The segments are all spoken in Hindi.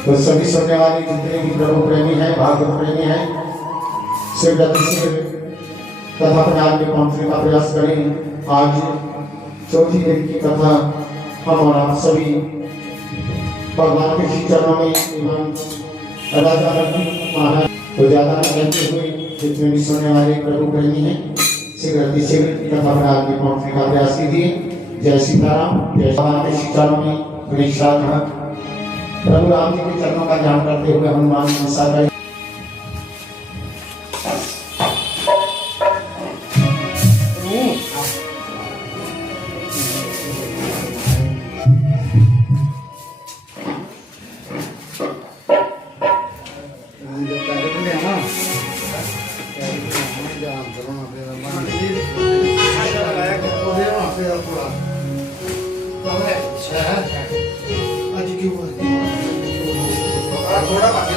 तो सभी सुनने वाले जितने भी प्रभु प्रेमी हैं, भागवत प्रेमी हैं, शिवरात्रि शिविर तथा प्रयाग में पहुंचने का प्रयास करें। आज चौथी दिन की कथा हम और आप सभी भगवान के श्री चरणों में एवं राजा महाराज तो ज्यादा न कहते हुए जितने भी सुनने वाले प्रभु प्रेमी हैं, शिवरात्रि शिविर तथा प्रयाग में पहुंचने का प्रयास कीजिए। जय सीताराम। जय भगवान के श्री चरणों में गणेश प्रभु राम जी के चरणों का ध्यान करते हुए हनुमान चालीसा का थोड़ा बाकी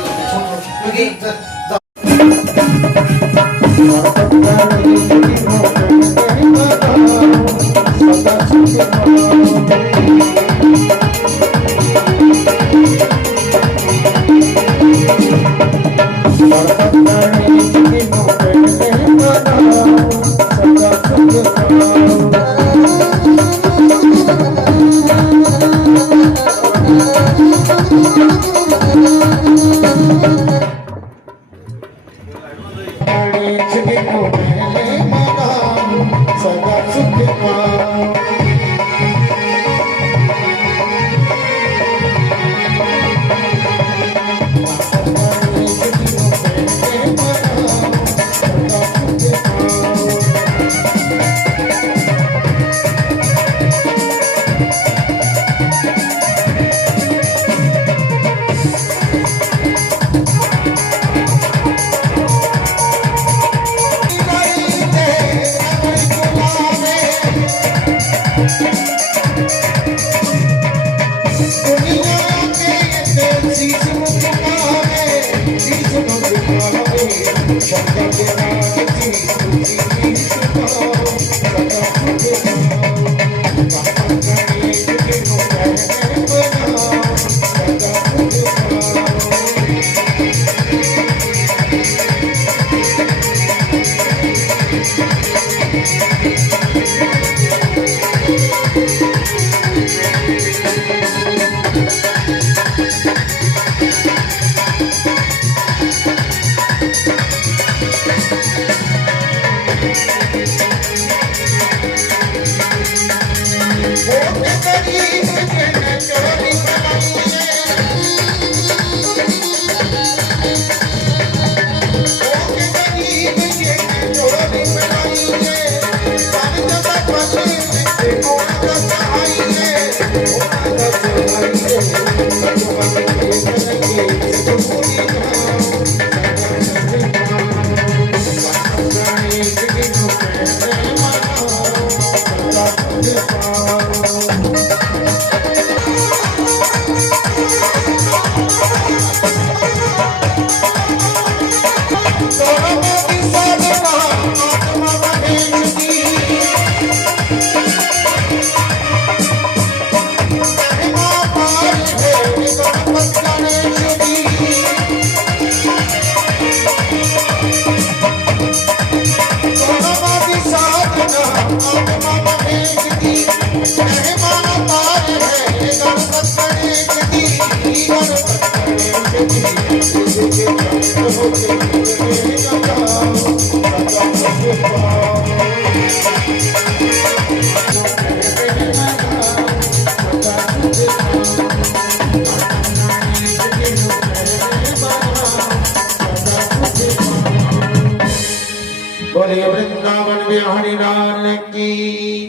बोले वृंदावन बिहारी लाल की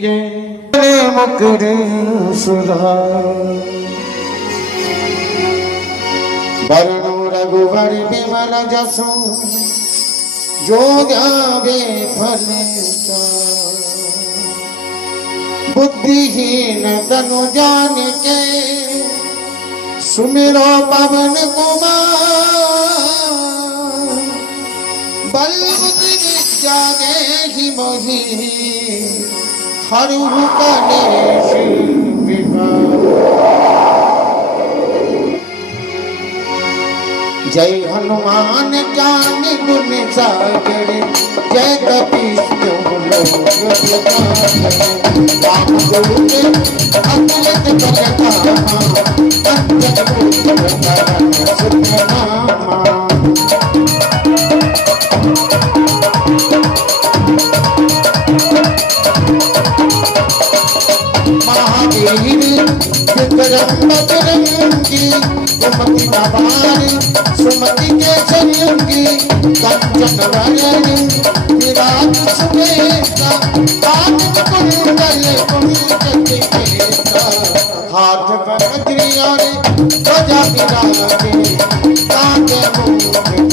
जय। मुकुर सुधा वरणो रघुवर विमल जसु जो जावे फल बुद्धिहीन तनु जान के सुमिरो पवन कुमार बल बुद्धि विद्या देहि मोहि हरहु कलेश विकार। जय हनुमान ज्ञान गुण सागर जय कपीस राम दूत अतुलित बलधामा अंजन पुत्र पवन सुत नामा। महावीर विक्रम बजरंगी सुमति नवारी सुमति के संगी कंचन वरण विराट सुबेसा कांच कुंडल कुंचित केसा हाथ वज्रिया ध्वजा विराजे कांधे मूंज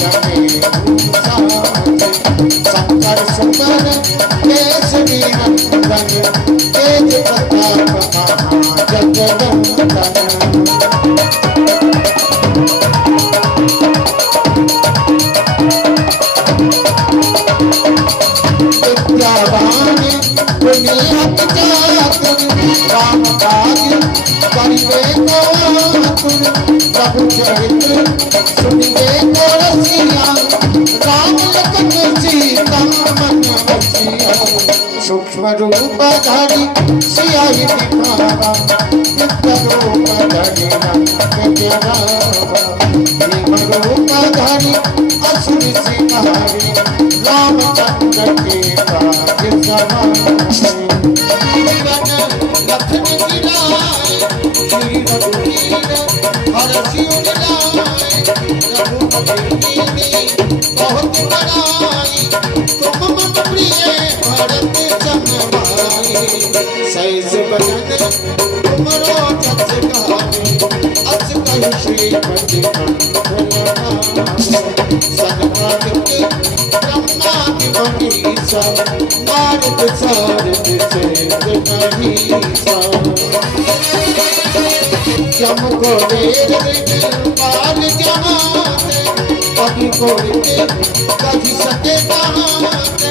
जने भूषाजे शंकर सुंदर केसरी नंदन तेज प्रताप महाजगवंदन। राम काज करिबे को आतुर प्रभु चरित्र सुनिबे को रसिया राम लखन सीता मन बसिया सूक्ष्म रूप धरि सियाहि दिखावा दिव्य रूप धरि रंग जरावा भीम रूप धरि असुर सिंहारी रामचंद्र के काज सवारे। लखन गिराए श्री रघुवीर हरषि उर लाए रघुपति बहुत बड़ाई तुम मम प्रिय भरत सम भाई सहस बदन तुमरो जस गावे अस कहि श्रीपति सन्मानित ब्रह्मादि मनीषा नारद सारद सेठ मनीषा जम को वेद पाल जमाते कभी कोई कभी सके कहाते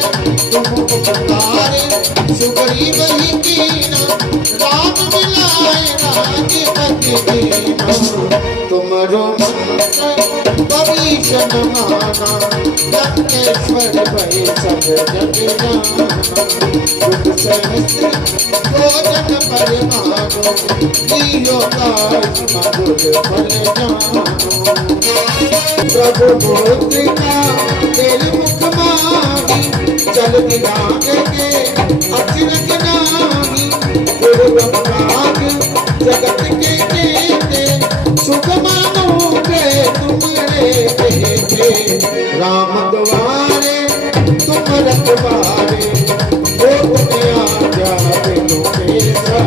तुम उपकार सुग्रीव ही कीना राम मिलाए राजपति दीना तुमरो मंत्र भविष्य माना लंकेश्वर भय सब जग जाना बुध सहस्र भोजन परमानो लियो काज मधुर फल जानो। प्रभु मुद्रिका तेरी मुख माही जल दिलांग के अचरज नाही दुर्गम काज जगत के देते सुख मानोगे तुम्हारे बेटे राम द्वारे तुम रखवारे हो तुम्हें आ जावे लोकेशा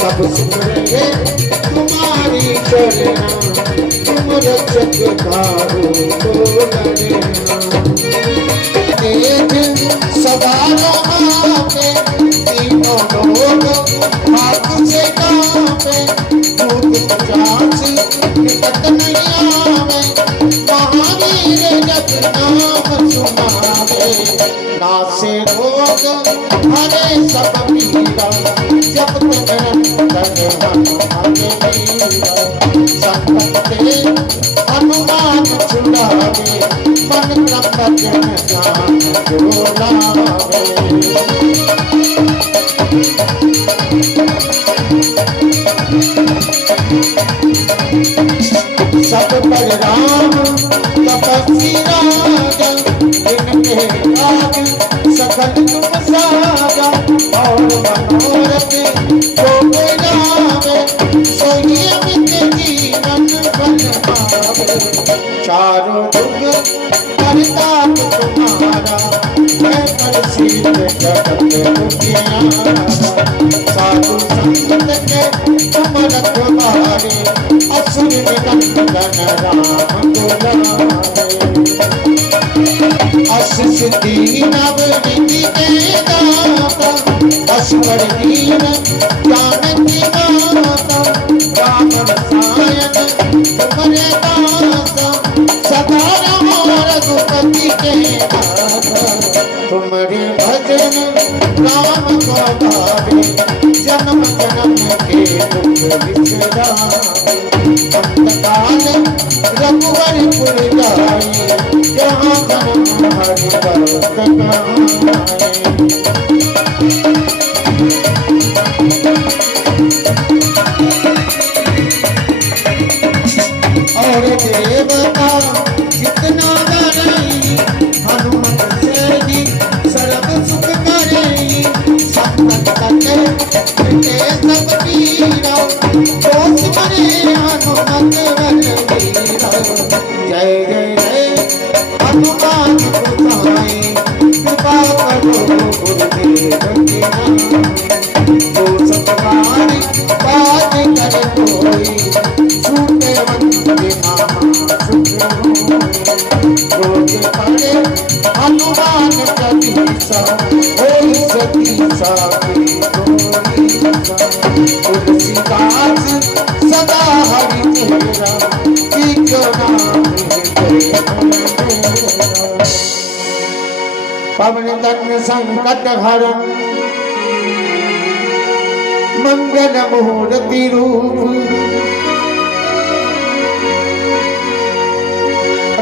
सब सुख रहे तुम्हारी शरणा तुम रक्षक कारो को लड़ना। देख सदा आपे तीनों लोग हाथ से कांपे भूत पिशाच निकट नहीं आवे महावीर जब नाम सुनावे नासे रोग हरे सब पीरा जब निरंतर हनुमत संकट से हनुमान छुड़ावे मन क्रम ज्ञान जोड़ावे। सब पर राम तपस्वी राजा इनके आग सकल तुम साजा और मनोरथ को मिलावे सोई अमित जीवन बन पावे चारों युग परिताप तुम्हारा मैं प्रसिद्ध जगत दुखियारा साधु संत के तुम रखवारे असुर निकंदन रघुवर वीर जानकी माता राम रसायन तुम्हारे दासा सदा रहो रघुपति के दासा तुम्हारे भजन राम को गावे जन्म जन्म के दुख बिसरावे अंतकाल रघुवरपुर जाए जहाँ जन्म हरि भक्त और देवता जितना डराई हनुमत से ही सर्व सुख करे संकट कटे सब पीरा दोष करे हनुमत बलवीरा जय जय जय हनुमान गोसाई कृपा करो गुरुदेव की तो सतवारी बात करे कोई छूटे वंदे रोज पड़े हनुमान चालीसा होई सतीसा तुलसीदास सदा हरि तेरा एक नाम पवन तत्व संकट हरण मंगल मूर्ति रूप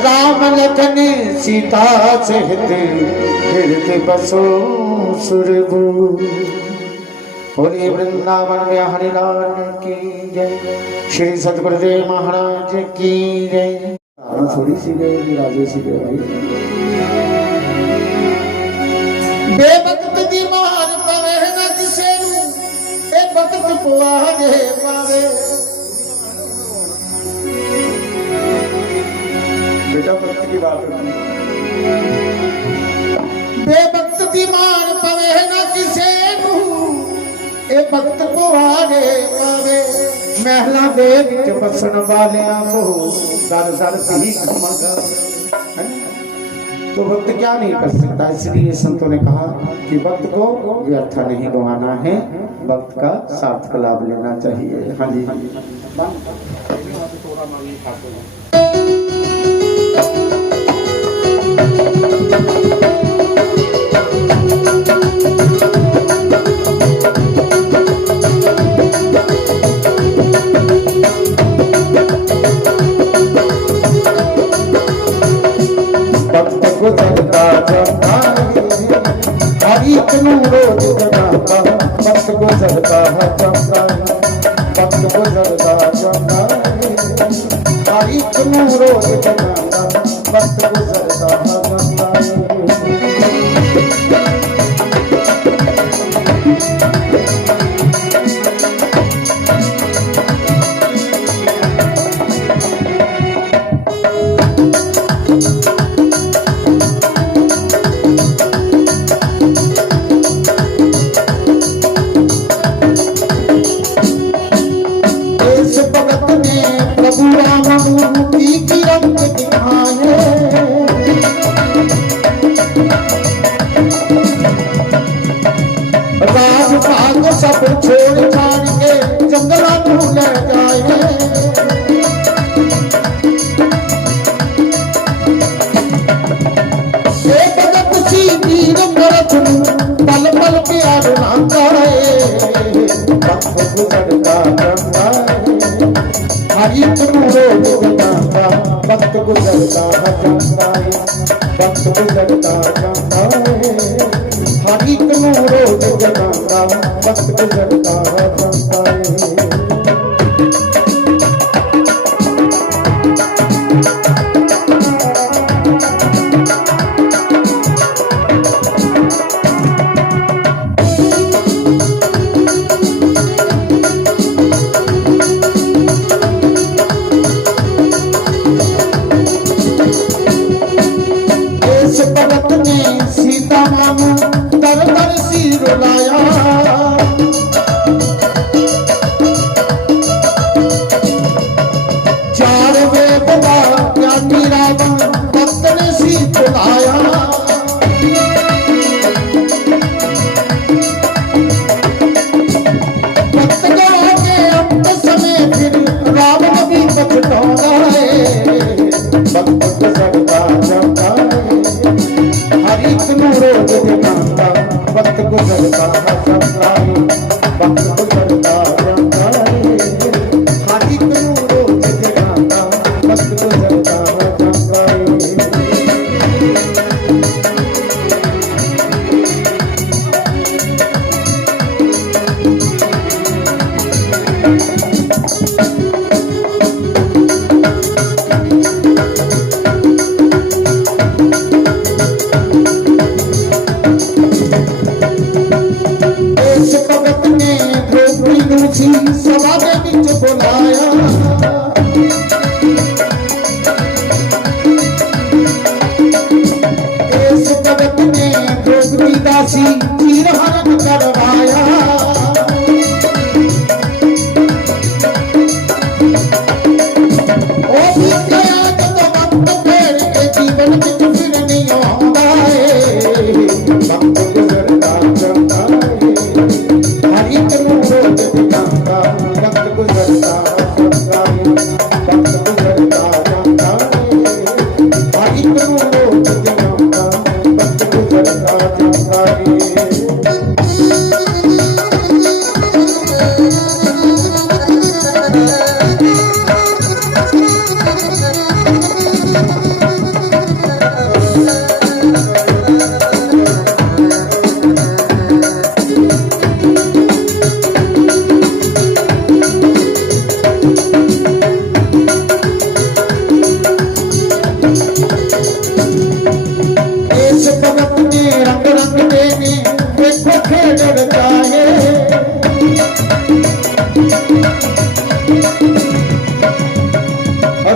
राम लखन सीता सहित हृदय बसो सुरभूप बोले वृंदावन में हरि लाल की जय श्री सतगुरुदेव महाराज की जय थोड़ी सी गए राजे सी गए भाई बेवक्त दी मार पवे न किसे ए वक्त पुआ दे पावे बेटा वक्त की बात है बेवक्त दी मार पवे न किसे ए वक्त पुआ दे पावे महला दे विच बसन वालियां को दर दर ही खमगा तो वक्त क्या नहीं कर सकता इसलिए संतों ने कहा कि वक्त को व्यर्थ नहीं गंवाना है वक्त का सार्थक लाभ लेना चाहिए हाँ जी रोज जगाता वक्त गुजरता है चमका वक्त गुजरता चमका हरी तुम रोज जगाता वक्त गुजरता है चमका सब छोड़ छाड़ के जंगला ले जाए एक जगत सी वीर मरत पल पल प्यार नाता है वक्त गुजरता चंदा हरी तुम रोज जगाता वक्त गुजरता चंदा वक्त गुजरता चंदा हरी तुम रोज जगाता वक्त गुजरता चलता है इस भगत ने सीता मामू तर तर सी रुलाया हरि करो रोज दिखाता वक्त गुजरता जाता है वक्त गुजरता जाता है हरि करो रोज दिखाता वक्त गुजरता जाता है।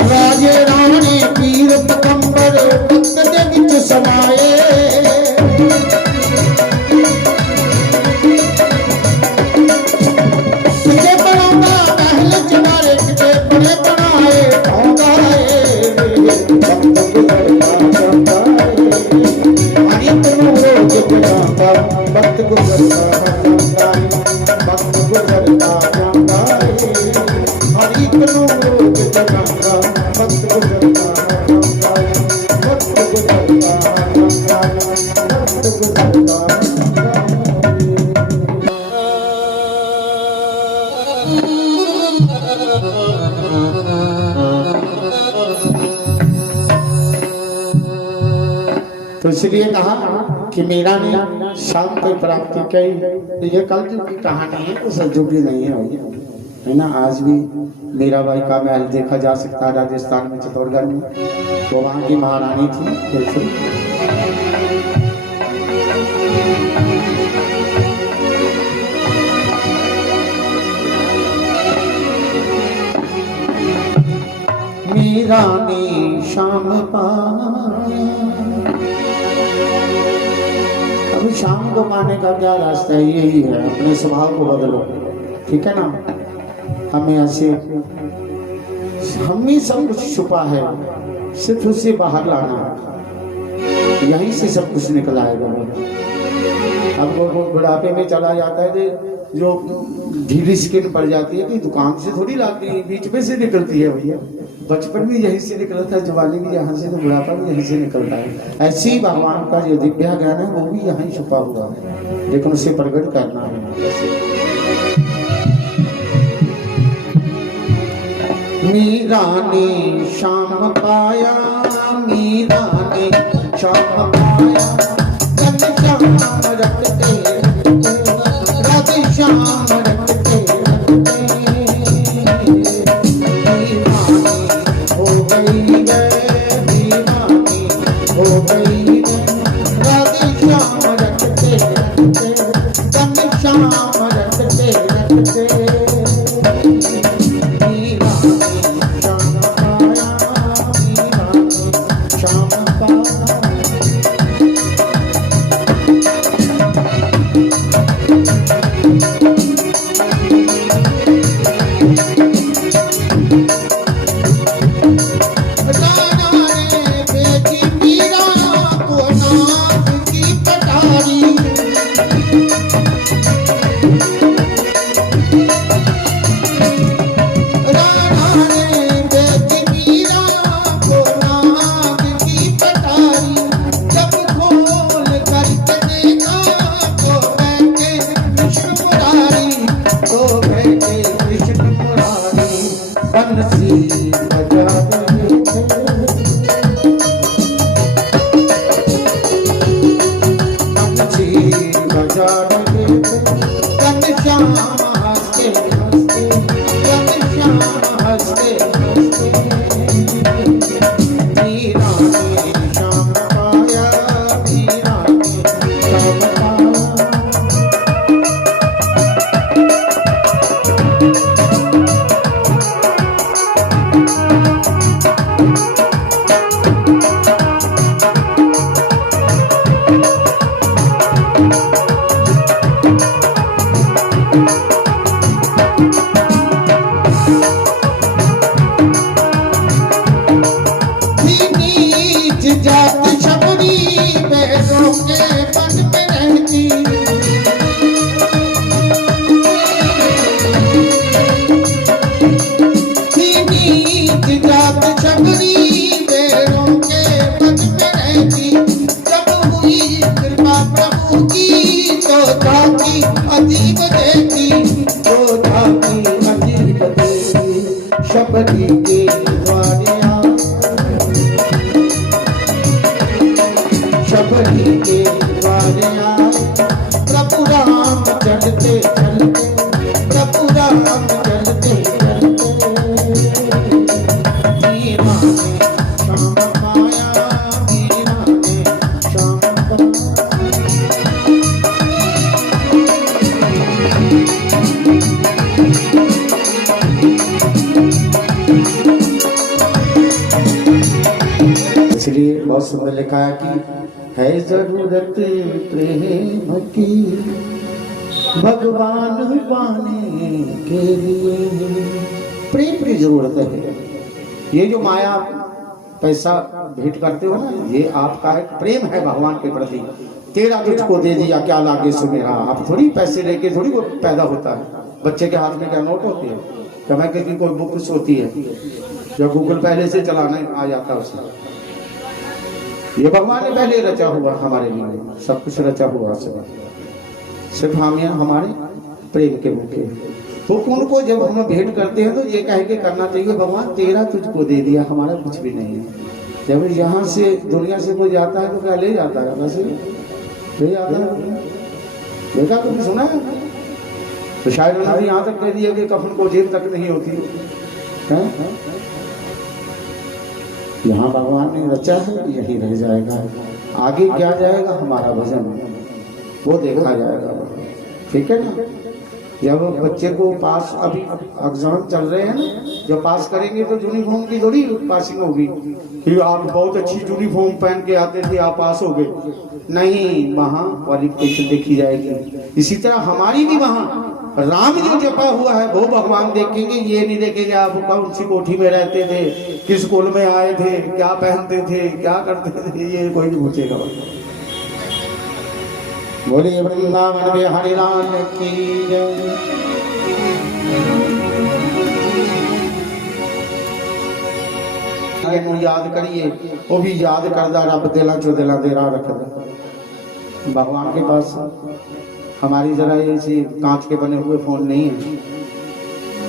राजे रानी पीर पकंबर भक्त दे विच समाए किते बनांदा महल चमारे किते बड़े बनाए आंदा भक्त गुजरता जाता हरि तनु रोज गुजरता भक्त गुजरता जाता भक्त गुजरता जाता हरि तनु रोज गुजरता भक्त गुजरता जाता भक्त गुजरता जाता भक्त गुजरता तो इसलिए कहा कि मीरा ने शाम को प्राप्ति की। ये कल जो की कहानी है उस जो भी नहीं है भैया, है ना। आज भी मीराबाई का महल देखा जा सकता है राजस्थान में चित्तौड़गढ़ में। तो वहाँ की महारानी थी बिल्कुल। मीरा ने शाम पाया, अभी शाम को पाने का क्या रास्ता है, यही है अपने स्वभाव को बदलो, ठीक है ना। हमें ऐसे हम ही सब कुछ छुपा है, सिर्फ उससे बाहर लाना है, यहीं से सब कुछ निकल आएगा। अब वो बुढ़ापे में चला जाता है जो ढीली स्किन पड़ जाती है कि दुकान से थोड़ी लाती है, बीच में से निकलती है भैया। बचपन भी यहीं से निकला था, जवानी भी यहाँ से, तो बुढ़ापा भी यहीं से निकलता है। ऐसे ही भगवान का जो दिव्य ज्ञान है वो भी यहीं छुपा हुआ है, लेकिन उसे प्रकट करना है। मीरा ने शाम पाया, मीरा ने शाम पाया, श्याम रखते राधे श्याम रखते हो गई राधे श्याम रखते श्याम रखते अजीब देखी जोधा की अजीब देखी शबरी के द्वारिया शबरी के द्वारिया प्रभु राम चलते चलते प्रभु राम चलते चलते मीरा ने श्याम पाया मीरा ने श्याम इसलिए बहुत सुंदर लिखा है कि है जरूरत प्रेम की भगवान पाने के लिए प्रेम की जरूरत है। ये जो माया पैसा भेंट करते हो ना, ये आपका एक प्रेम है भगवान के प्रति। तेरा तुझको दे दिया क्या लागे सो मेरा। आप थोड़ी पैसे लेके थोड़ी वो पैदा होता है। बच्चे के हाथ में क्या नोट होती है, कमाई की कोई बुक्स होती है जो गूगल पहले से चलाने आ जाता है उसमें। ये भगवान ने पहले रचा हुआ हमारे लिए, सब कुछ रचा हुआ सब, सिर्फ हम हमारे प्रेम के भूखे। तो उनको जब हम भेंट करते हैं तो ये कह के करना चाहिए भगवान तेरा तुझको दे दिया, हमारा कुछ भी नहीं है। जब यहाँ से दुनिया से कोई जाता है तो क्या ले जाता है, वैसे ले जाता है। देखा तुमने सुना है तो शायद उन्होंने यहाँ तक कह दिया कि कफन को जेब तक नहीं होती है। यहाँ भगवान ने रचा है, यही रह जाएगा। आगे क्या जाएगा हमारा भजन, वो देखा जाएगा। ठीक है ना। जब बच्चे को पास, अभी एग्जाम चल रहे हैं ना, जब पास करेंगे तो यूनिफॉर्म की थोड़ी पासिंग होगी कि आप बहुत अच्छी यूनिफॉर्म पहन के आते थे आप पास हो गए। नहीं, वहाँ क्वालिफिकेशन देखी जाएगी। इसी तरह हमारी भी वहाँ राम जो जपा हुआ है वो भगवान देखेंगे। ये नहीं देखेंगे आप कौन सी कोठी में रहते थे, किस स्कूल में आए थे, क्या पहनते थे, क्या करते थे, ये कोई नहीं पूछेगा। बोलिए वृंदावन बिहारी लाल की जय। याद करिए, वो भी याद करदा रब दिला चो दिला दे रहा रखदा। भगवान के पास हमारी जरा ऐसे कांच के बने हुए फोन नहीं है।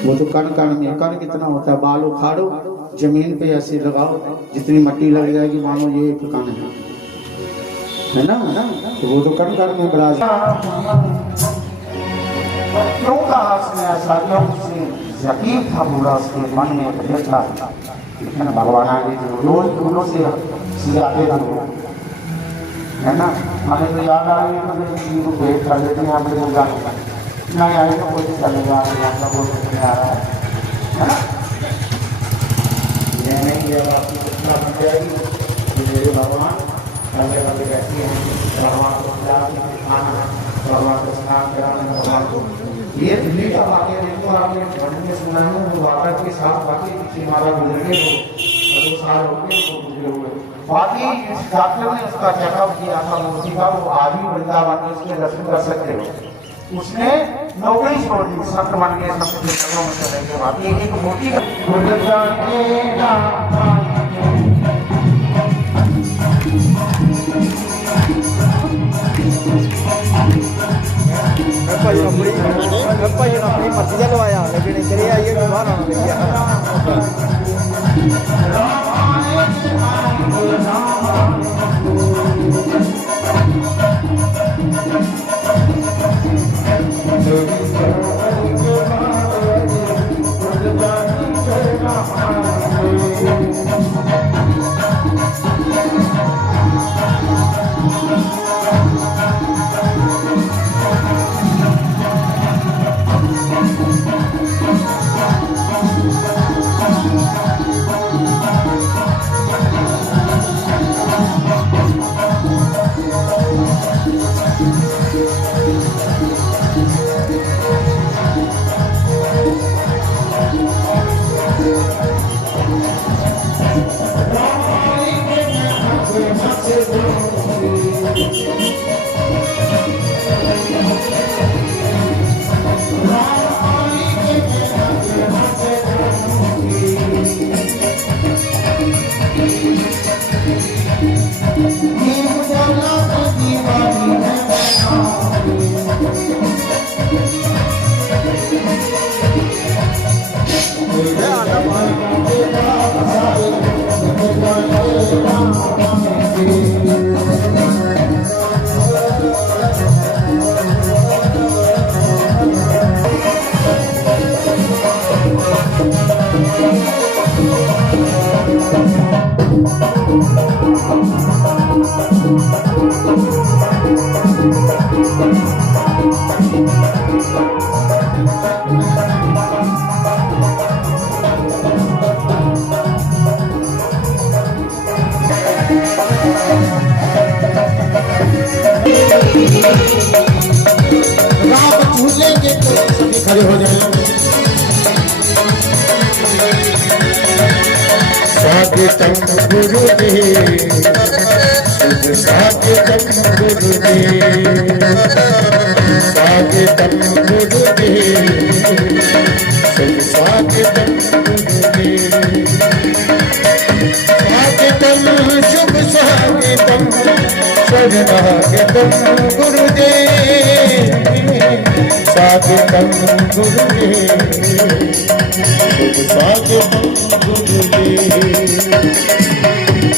वो तो कण कण में, कण कितना होता है, बाल उखाड़ो जमीन पे ऐसे लगाओ, जितनी मट्टी लग जाएगी मानो ये एक कण है ना, तो वो तो कण कण में बड़ा। क्यों कहा उसने ऐसा, क्यों उसने यकीन था पूरा उसके मन में बैठा है ना। भगवान आगे रोज दोनों से आते है ना। हमें तो याद आ रही है तो भेंट कर लेते हैं, हमें तो नहीं आए तो कोई चलेगा, आपका कोई नहीं आ रहा है ना। ये नहीं जब आपकी घटना बन जाएगी तो मेरे भगवान पहले वाले बैठे हैं, भगवान को खाना, भगवान को स्नान कराना, भगवान को ये दिल्ली का वाक्य देखो आपने पढ़ने में सुना है। वो वाकई के साथ बाकी पीछे हमारा गुजर गए तो 2 साल हो गए तो गुजरे हुए। बाकी डॉक्टर ने उसका चेकअप किया था मूर्ति का, वो आज ही वृंदावन में उसके दर्शन कर सकते हो। उसने नौकरी छोड़ दी, संक्रमण के सब में चले गए। बाकी एक मूर्ति अपनी मर्जी का लवाया, लेकिन इधर आइए बाहर आना भैया। राम झूलेंगे तो सभी खड़े हो जाएंगे। स्वागतम गुरुदेव, स्वागतम गुरुदेव, स्वागतम गुरुदेव, स्वागतम गुरुदेव, स्वागतम शुभ स्वागतम शरणागतम गुरुदेव, स्वागतम गुरुदेव, शुभ स्वागतम गुरुदेव,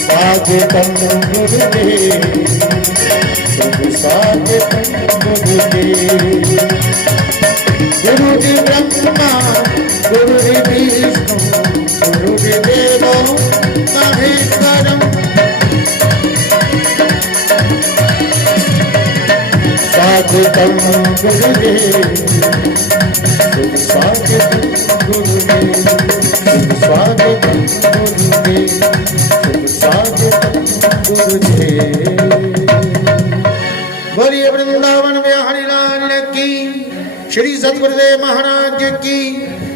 स्वागतम गुरुदेव, शुभ स्वागतम गुरुदेव। गुरुजी ब्रह्मा गुरुजी विष्णु गुरुजी देवो महेश्वरम, स्वागतम गुरुदेव, शुभ स्वागतम गुरुदेव, शुभ स्वागतम गुरुदेव, शुभ स्वागतम गुरुदेव। बोलिए वृंदावन में हरिलाल की, श्री सतगुरुदेव महाराज की,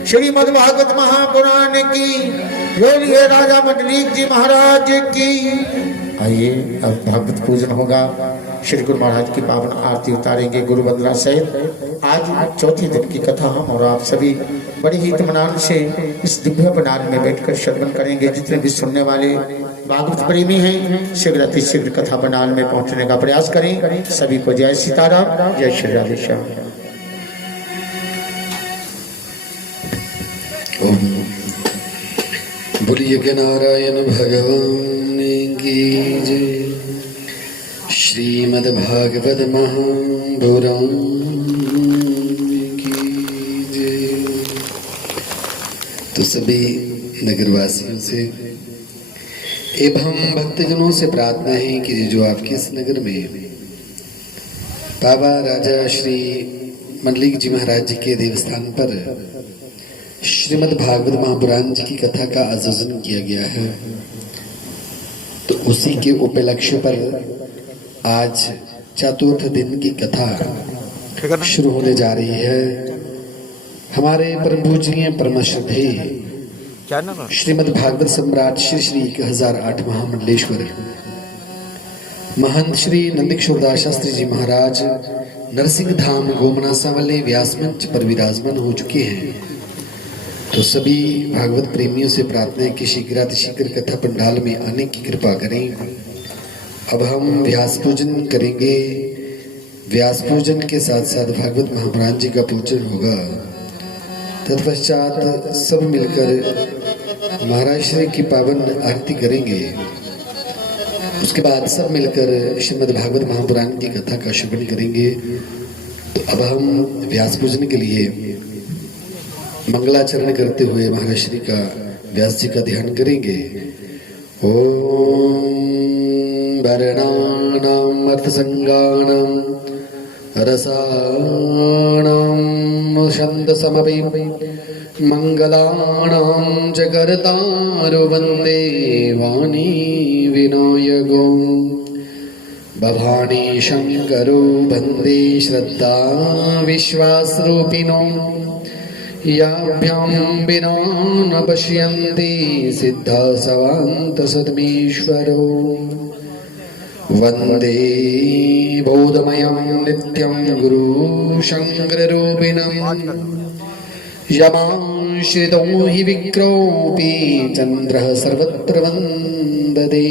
श्रीमद् भागवत महापुराण की, बोलिए राजा मंडलीक जी महाराज की। आइए अब भागवत पूजन होगा। श्री गुरु महाराज की पावन आरती उतारेंगे गुरु वंदना सहित। आज चौथे दिन की कथा हम और आप सभी बड़े ही इत्मीनान से इस दिव्य पंडाल में बैठकर श्रवण करेंगे। जितने भी सुनने वाले भागवत प्रेमी हैं शीघ्र अतिशीघ्र कथा पंडाल में पहुंचने का प्रयास करें। सभी को जय सीताराम, जय श्री राधे श्याम। बोलिए के नारायण भगवान की जय। श्रीमद् भागवत महापुराण की जय। तो सभी नगरवासियों से एवं भक्तजनों से प्रार्थना है कि जो आपके इस नगर में बाबा राजा श्री मंडलिक जी महाराज जी के देवस्थान पर श्रीमद् भागवत महापुराण जी की कथा का आयोजन किया गया है, तो उसी के उपलक्ष्य पर आज चतुर्थ दिन की कथा शुरू होने जा रही है। हमारे परम पूजनीय परम श्रद्धेय श्रीमद् भागवत सम्राट श्री श्री 1008 महामंडलेश्वर महंत श्री नंदकिशोरदास शास्त्री जी महाराज नरसिंह धाम गोमनासा वाले व्यास मंच पर विराजमान हो चुके हैं। तो सभी भागवत प्रेमियों से प्रार्थना है कि शीघ्रातिशीघ्र कथा पंडाल में आने की कृपा करें। अब हम व्यास पूजन करेंगे। व्यास पूजन के साथ साथ भागवत महापुराण जी का पूजन होगा। तत्पश्चात सब मिलकर महाराज श्री की पावन आरती करेंगे। उसके बाद सब मिलकर श्रीमद् भागवत महापुराण की कथा का श्रवण करेंगे। तो अब हम व्यास पूजन के लिए मंगलाचरण करते हुए महाराज श्री का व्यास जी का ध्यान करेंगे। ओम वर्णानाम अर्थसंगानाम रसानाम छन्दसमपि मंगलानां च कर्तारो वन्दे वाणी विनायको भवानी शंकरो वन्दे श्रद्धा विश्वासरूपिणो याभ्यां विना न पश्यन्ति सिद्धा सवान्त सद्मीश्वरो वन्दे बोधमयं नित्यं गुरु शङ्कररूपिणं यमाश्रितो हि विक्रोपि चन्द्रः सर्वत्र वन्दते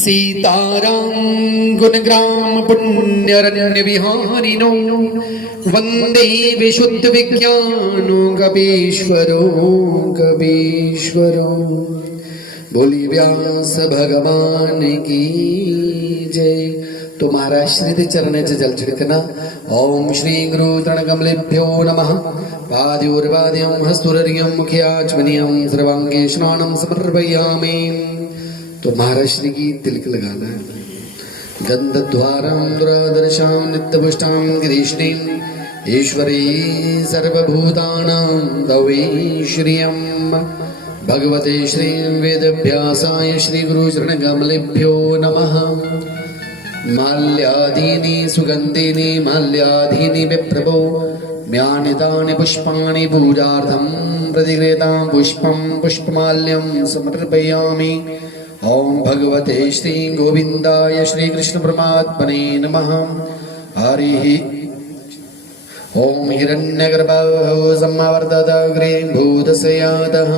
सीताराम गुणग्राम पुण्यरण्य विहारिणो वंदे विशुद्ध विज्ञानो कपीश्वरो कपीश्वरो। बोली व्यास भगवान की जय। तो महाराज श्री चरणाचे जल छिड़कना। ओम श्री गुरु चरणकमलेभ्यो नमः। पाद्योर्पाद्यं हस्तुर्यं मुख्याचमनीयं सर्वांगे स्नानं समर्पयामि। तो महाराज श्री की तिलक लगाना है। गंधद्वारां दुरादर्शां नित्यपुष्टां कृष्णीं ईश्वरी सर्वभूतानां तवे श्रियं भगवते श्री वेदव्यासाय श्री गुरु चरणकमलेभ्यो नमः। माल्यादीनि सुगन्धिनि माल्यादीनि विप्रभो म्यानितानि पुष्पाणि पूजार्थं प्रतिगृहीतां पुष्पं पुष्पमाल्यं समर्पयामि। ओम भगवते श्री गोविंदाय श्री कृष्ण परमात्मने नमः। हरिः ओम हिरण्यगर्भो सम्वर्तदग्रे भूतस्यातः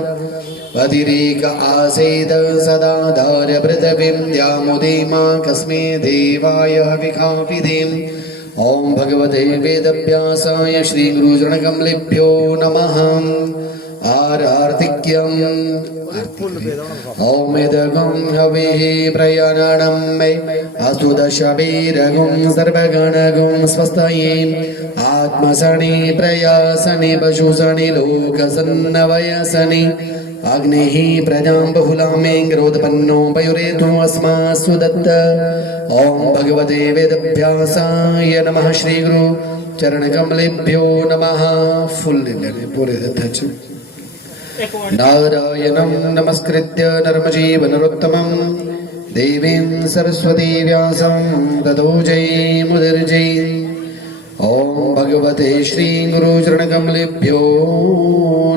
अतिरेक आसेद सदा धार्य पृथिवीं द्यामुदेमा कस्मै देवाय हविकापिदेम्। ओम भगवते वेदव्यासाय श्री गुरुचरणकमलेभ्यो नमः। आरार्तिक्यम् ओम इदगुं हविः प्रयाणं मे अस्तु दशवीरगुं सर्वगणगुं स्वस्तये आत्मसनि प्रयासनि पशुसनि लोकसन्नवयसनि अग्निः प्रजां बहुलां मे ग्रोधपन्नो पयुरेतु अस्मासु दत्त। ओम भगवते वेदव्यासाय नमः। श्री गुरु चरणकमलेभ्यो नमः। फुल लेने पूरे दत्त। नारायणं नमस्कृत्य नरं चैव नरोत्तमं देवीं सरस्वती व्यासं ततो जयमुदीरये। ओम भगवते श्री गुरु चरणकमलेभ्यो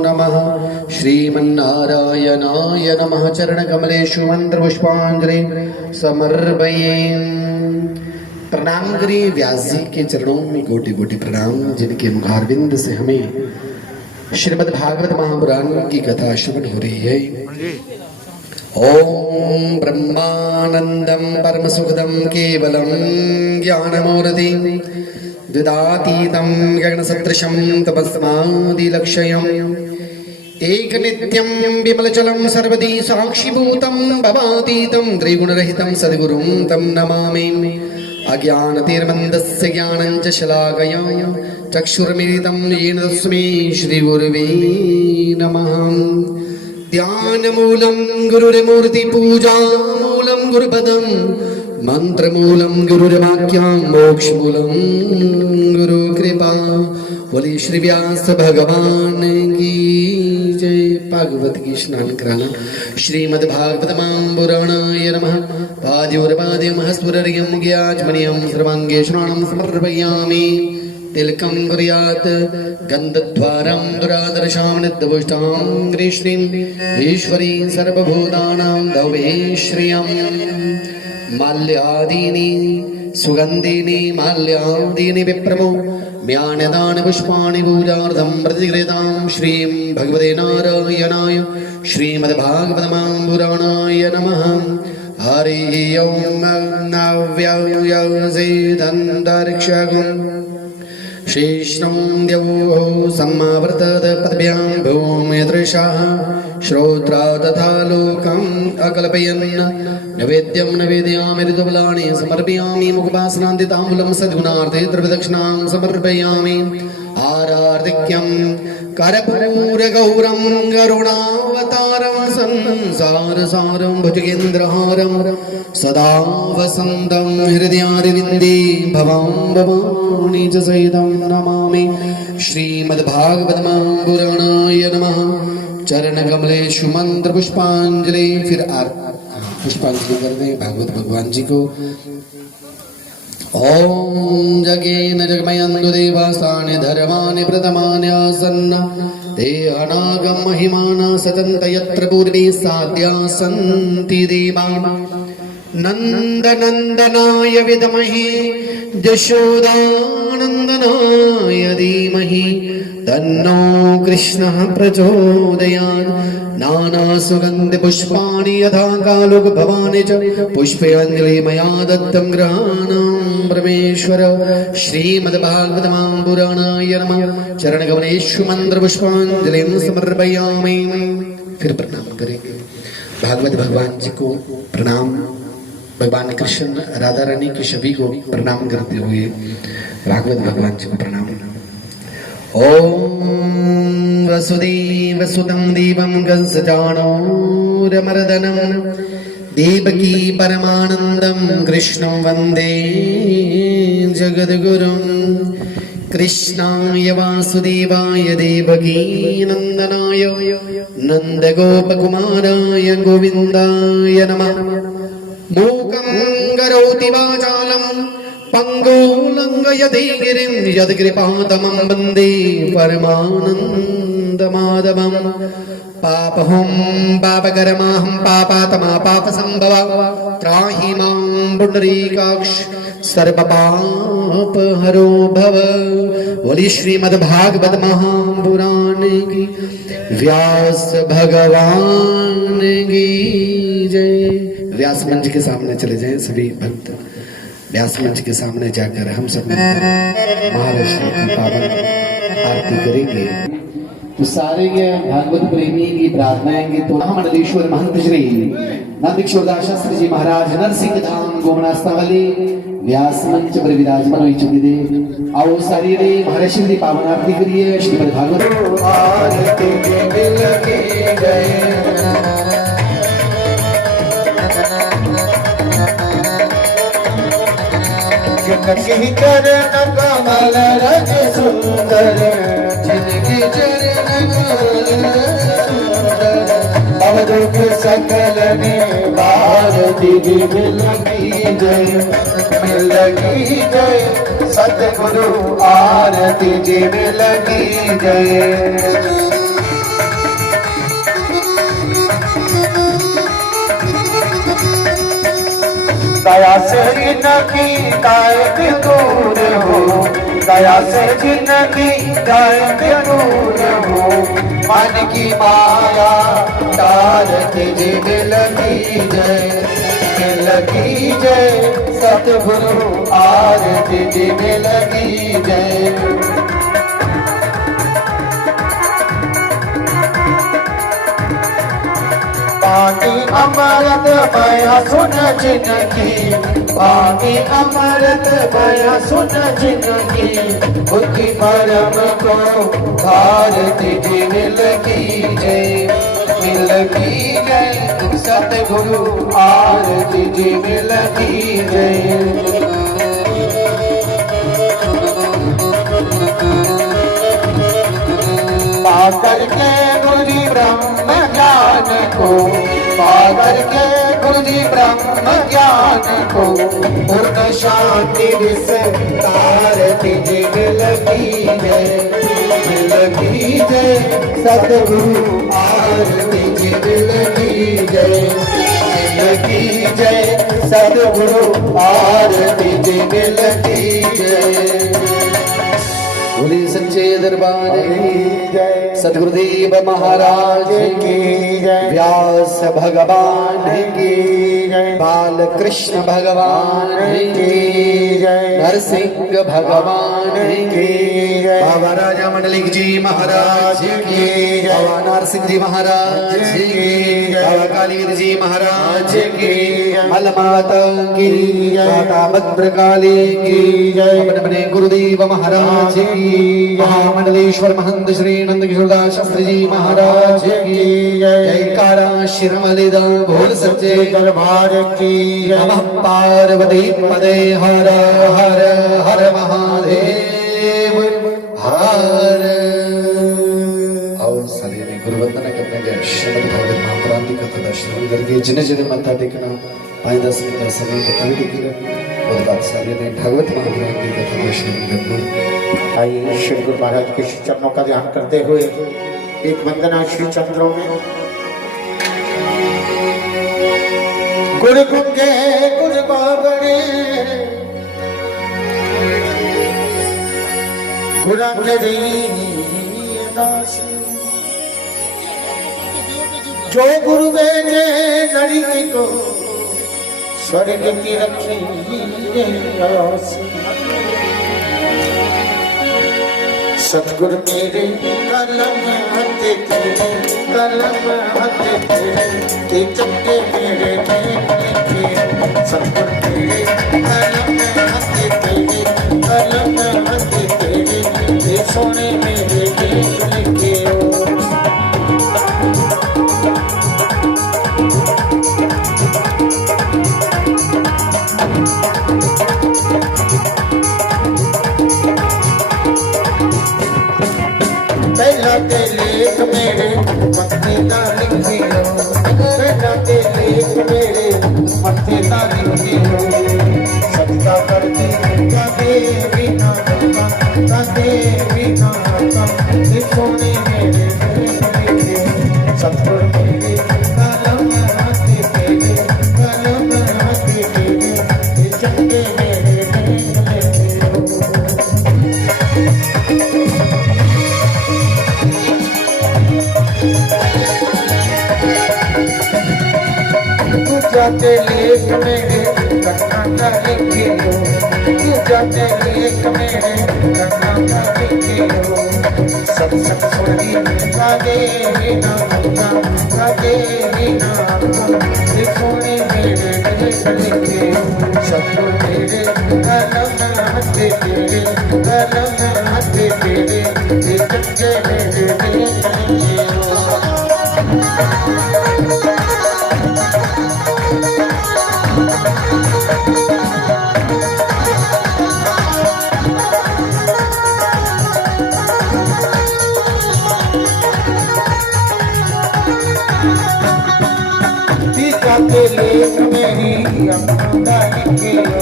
नमः। श्रीमन्नारायणाय नमः। चरणकमलेषु मंत्रपुष्पांजलि समर्पये। प्रणाम करिए व्यास जी के चरणों में कोटि कोटि प्रणाम, जिनके मुखारविंद से हमें श्रीमद् भागवत महापुराण की कथा श्रवण हो रही है। ओम ब्रह्मानंदं परम सुखदं केवलं ज्ञानमूर्ति द्विदातीतं गगनसदृशं तपस्मादिलक्ष्यम् एकनित्यं विमलचलं सर्वदी साक्षिभूतं भवातीतं त्रिगुणरहितं सद्गुरुं तं नमामि। अज्ञानतिर्मन्दस्य ज्ञानं च शलाकया चक्षुर्मिलितं येन तस्मै श्रीगुरुवे नमः। ध्यानमूलं गुरुर्मूर्तिपूजामूलं गुरुपदं मंत्रमूलं गुरुर्वाक्यं मोक्षमूलं गुरुकृपा। बोले श्री व्यास भगवान की जय। भागवत की स्नान कराना। श्रीमद् भागवत महापुराणाय नमः। पाद्योर्पाद्यं हस्तुर्यं मुख्याचमनीयं सर्वांगे स्नानं समर्पयामि। तिलकं कुर्यात् गन्धद्वारं दुरादर्शां नित्यपुष्टां कृष्णीं ईश्वरी सर्वभूतानां तवे श्रियं। माल्यादीनि सुगन्धिनि माल्यादीनि विप्रमो म्यान्यतानि पुष्पाणि पूजार्थं प्रतिगृहीतां श्रीं भगवते नारायणाय श्रीमद्भागवत महापुराणाय नमः। हरिः ओम नव्ययसेदन्तरिक्षगुं शेषं द्यौः सम्मावर्तत पदभ्यां भूमिदृशाः श्रोत्रा तथा लोकम् अकल्पयन् नैवेद्यं नवेदयामि ऋतुबलानि समर्पयामि। मुखवासनान्तिताम्बूलं सद्गुणार्थे द्रव्यदक्षिणां समर्पयामि। आरार्तिक्यं कर्पूरगौरं करुणावतारं संसारसारं भुजगेन्द्रहारं सदा वसन्तं हृदयारविन्दे भवां भवानी च सहितं नमामि। श्रीमद्भागवत महापुराणाय नमः। चरणकमलेषु मंत्र पुष्पांजलि। फिर पुष्पांजलि कर दें भागवत भगवान जी को। ओम जगेन जगमयन्तु देवास्तानि धर्माणि प्रथमानि आसन्न ते अनागम महिमाना सतन्त यत्र पूर्वे साध्या सन्ति देवा। नन्दनन्दनाय विद्महे यशोदानन्दनाय धीमहि तन्नो कृष्णः प्रचोदयात्। नाना सुगंध पुष्पाणि यथा कालोक भवानि च पुष्पे अंजलि मया दत्तं गृहाणां परमेश्वर श्रीमद्भागवत महापुराणाय नमः चरणकमलेषु मंत्र पुष्पांजलिं समर्पयामि। फिर प्रणाम करेंगे भागवत भगवान जी को प्रणाम, भगवान कृष्ण राधा रानी के सभी को प्रणाम करते हुए भागवत भगवान जी को प्रणाम। ओम वसुदेवसुतं देवं कंसचाणूरमर्दनं देवकी परमानन्दं कृष्णं वन्दे जगद्गुरुं। कृष्णाय वासुदेवाय देवकी नन्दनाय नन्दगोपकुमाराय गोविन्दाय नमः। मूकं करोति वाचालं पङ्गुलङ्घयते गिरिं यत्कृपातमं वन्दे परमानन्दमाधवम्। पापहं पापकर्माहं पापात्मा पापसम्भवा त्राहि मां पुण्डरीकाक्ष सर्वपापहरो भव। बोली श्रीमद्भागवत महापुराण की व्यास भगवान की जय। व्यास मंच के सामने चले जाएं सभी भक्त, व्यास मंच के सामने जाकर हम सब महाराष्ट्र की पावन आरती करेंगे। तो सारे ये भागवत प्रेमी की प्रार्थनाएंगे तो महामंडलेश्वर महंत श्री नंदकिशोरदास शास्त्री जी महाराज नरसिंह धाम गोमनास्थावली व्यास मंच पर विराजमान हो चुके थे। आओ सारी रे महाराष्ट्र की पावन आरती करिए। श्रीमद् भागवत आरती मिल के गए जिनकी चरण कमल रज सुंदर, जिनकी चरण कमल सुंदर, अवधूत सकल ने भारती मिलगी जय, मिलगी जय सतगुरु आरती जी मिलगी जय। दया से जिनकी दायक दूर हो, दया से जिनकी दायक दूर हो, मन की माया तारती जी मिलगी जय, मिलगी जय सतगुरु आरती जी मिलगी जय। पानी अमृत माया सुन जिनकी, पानी अमृत माया सुन जिनकी, बुद्धि परम को भारती जी मिलगी जय, मिलगी जय सतगुरु आरती जी मिलगी जय। पाकर के गुरु ब्रह्म ज्ञान को, पाकर के गुरु ब्रह्म ज्ञान को, पूर्ण शांति विस्तारती जी मिलगी जय, मिलगी जय सतगुरु आरती जी मिलगी जय, मिलगी जय सतगुरु आरती जी मिलगी जय। बोले सच्चे दरबार की जय, सतगुरुदेव महाराज की जय, व्यास भगवान की जय, बाल कृष्ण भगवान की जय, नरसिंह भगवान की जय, बाबा राजा मंडलिक जी महाराज की जय, बाबा नरसिंह जी महाराज की जय, बाबा कालीवीर जी महाराज की जय, मलमाता की जय, माता भद्रकाली की जय, अपने गुरुदेव महाराज की, महामंडलेश्वर महंत श्री नंदकिशोरदास शास्त्री जी महाराज की जयकारा शिरमलिदा बोल सच्चे दरबार की नमः। पार्वती पदे हर हर हर महादेव हर। और शरीर गुरु वंदना करने के श्रीमद् भागवत महापुराण की कथा दर्शन करके जिन्हें जिन्हें माथा टेकना पाए 10 मिनट समय बताने की और बात सारे ने भागवत महापुराण की कथा दर्शन करना। आइए श्री गुरु महाराज के श्री चरणों का ध्यान करते हुए एक वंदना श्री चंद्रों में। गुरु गुंगे गुरु बाबरे गुरंगरी दास जो गुरुवे ने घड़ी की तो स्वर्ग की रखी आस। सतगुरु मेरे कलम हाथ तेरे, कलम हाथ तेरे, ते चक्के मेरे लिखे। सतगुरु मेरे कलम हाथ तेरे, कलम हाथ तेरे, ते सोने मेरे लिखे। पहला के लेख मेरे मत्थे दा लिखियो, पहला के लेख मेरे मत्थे दा लिखियो। सजदा करती कदे भी ना रुका, कदे भी ना रुका, ते सोने मेरे लिखे। सतगुरु मेरे कलम हाथ तेरे, कलम हाथ तेरे, ते चंगे मेरे लिखे। जाते लेख मेरे कन्ना का लिखियो, जाते लेख मेरे कन्ना का लिखियो। सत्संग सुनी कादे बिना होगा, कादे बिना होगा, ये सोने मेरे लिखे। सतगुरु मेरे कलम हाथ तेरे, कलम हाथ तेरे, ये चंगे मेरे लिखे। जाते लेख मेरी अखों दा लिखियो,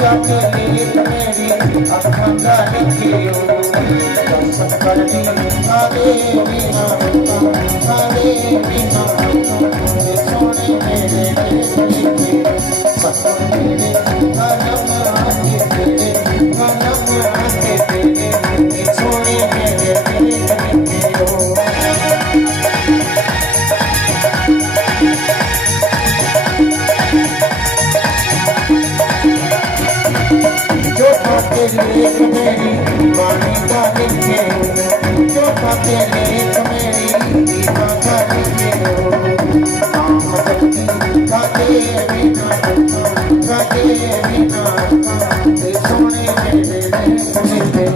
जाते लेख मेरी अखों दा लिखियो। दर्शन करनी कादे बिना होगा, कादे बिना होगा, ते सोने मेरे लिखे। सतगुरु मेरे कलम हाथ तेरे, कलम हाथ तेरे, ते सोने मेरे लिखे। के लेख मेरी वाणी का लिखे, जो के लेख मेरी गीता का लिखे। कादे बिना कादे बिना ते सोने मेरे लिखे।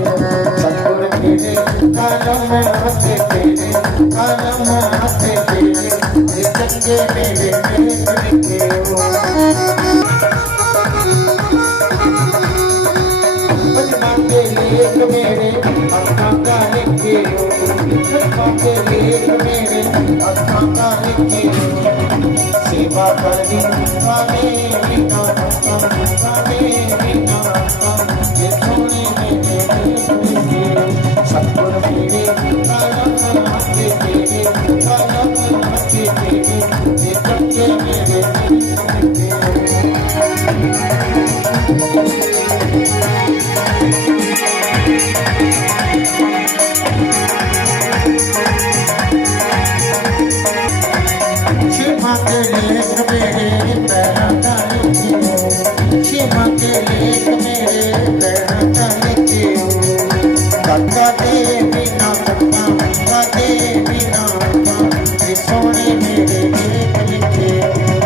सतगुरु मेरे कलम हाथ तेरे, कलम हाथ तेरे, ते चंगे मेरे लिखे। के लेख मेरे अखों का लिखियो, के लेख मेरे अखों का लिखियो। सेवा करनी कादे बिना होगा, कादे बिना होगा, ये सोने मेरे लिखे। सतगुरु मेरे कलम हाथ तेरे, कलम हाथ तेरे, ये चंगे मेरे लिखे। शिवा के लेख मेरे पैरों का लिखियो, शिवा के लेख मेरे पैरों का लिखियो। कादे बिना होगा, कादे बिना होगा, ये सोने मेरे लिखे।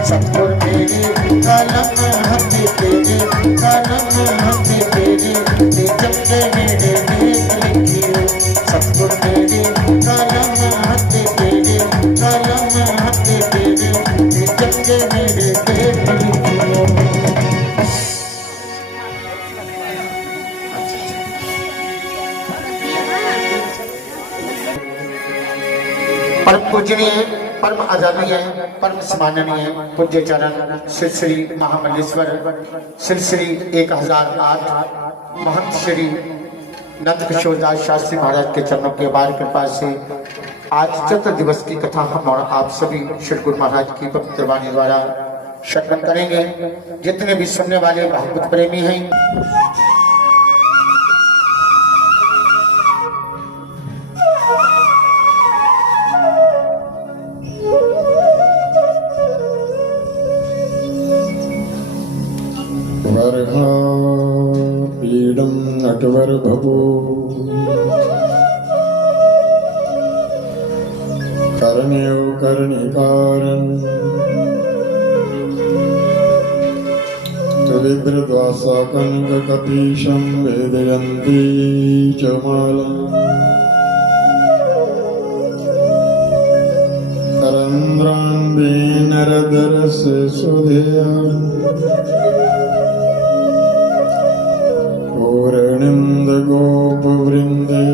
सतगुरु मेरे कलम हाथ तेरे, कलम हाथ तेरे, ते चंगे मेरे लिखे। सतगुरु मेरे कलम हाथ तेरे, कलम हाथ तेरे, ते चंगे मेरे लिखे। परम पूजनीय, परम आदरणीय, परम सम्माननीय पूज्य चरण श्री श्री महामंडलेश्वर श्री श्री 1008 महंत श्री नंद किशोरदास शास्त्री महाराज के चरणों की अपार कृपा से आज चतुर्थ दिवस की कथा हम और आप सभी श्री गुरु महाराज की पवित्र वाणी द्वारा श्रवण करेंगे। जितने भी सुनने वाले भागवत प्रेमी हैं शरण्यो कर्णिकारं त्रिविद्रद्वासा कनककपीशं वेदयन्ती च माला करन्द्रान्वीनरदरस्य सुधया पूर्णिन्दगोपवृन्दे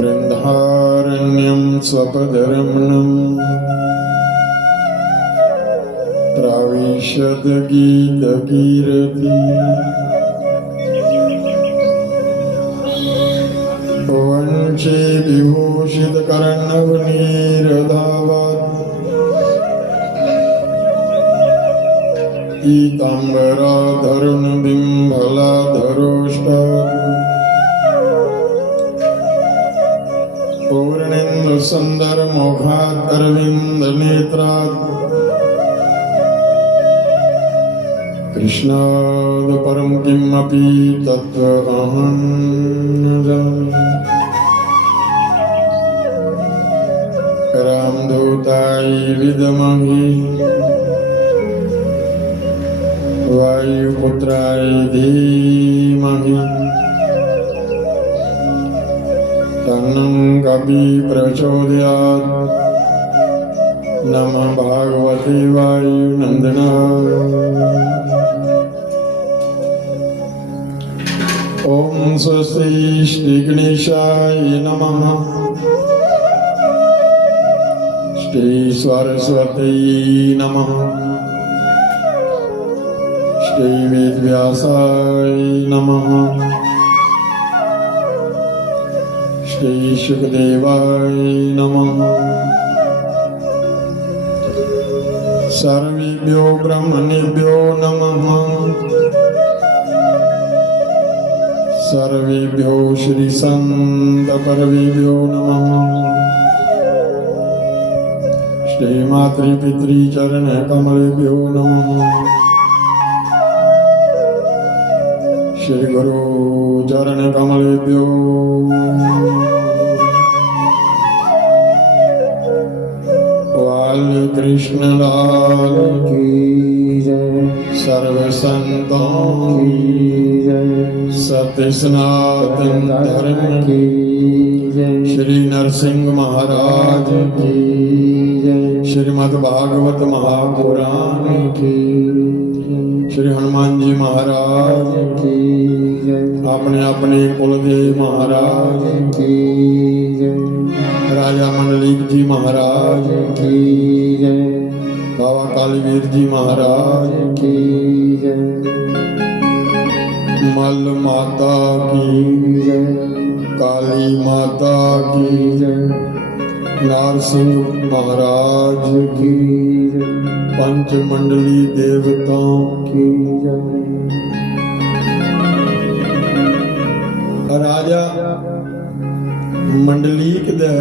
वृन्दारण्यं स्वपदरमणम् प्राविशद्गीतकीरति वंशे विभूषितकर्णवनीरधावत् पीताम्बराधरुणबिम्बलाधरोष्टात् पूर्णेन्दुसुन्दरमुखात् अरविन्दनेत्रात् कृष्णाद परं किमपि तत्त्वमहं न जाने रामदूताय विद्महे वायुपुत्राय धीमहि तन्नो कपि प्रचोदयात् नमः भगवते वायुनन्दनाय ओम स्वस्ति श्री गणेशाय नमः श्री सरस्वती नमः श्री वेदव्यासाय नमः श्री शुकदेवाय नमः सर्वेभ्यो ब्रह्मणेभ्यो नमः सर्वेभ्यो श्री संत परमेभ्यो नमः श्री मातृपितृ चरण कमलेभ्यो नमः श्री गुरु चरण कमलेभ्यो बाल कृष्ण लाल की जय सर्व संतों की जय सत्य सनातन धर्म की जय श्री नरसिंह महाराज की जय श्रीमद् भागवत महापुराण की श्री हनुमान जी महाराज की जय अपने अपने कुलदेव महाराज की जय राजा मंडलिक जी महाराज की जय बाबा कालीवीर जी महाराज की जय मल माता की जय काली माता की जय नारसिंह महाराज की जय पंचमंडली देवताओं की जय राजा मंडलीक दा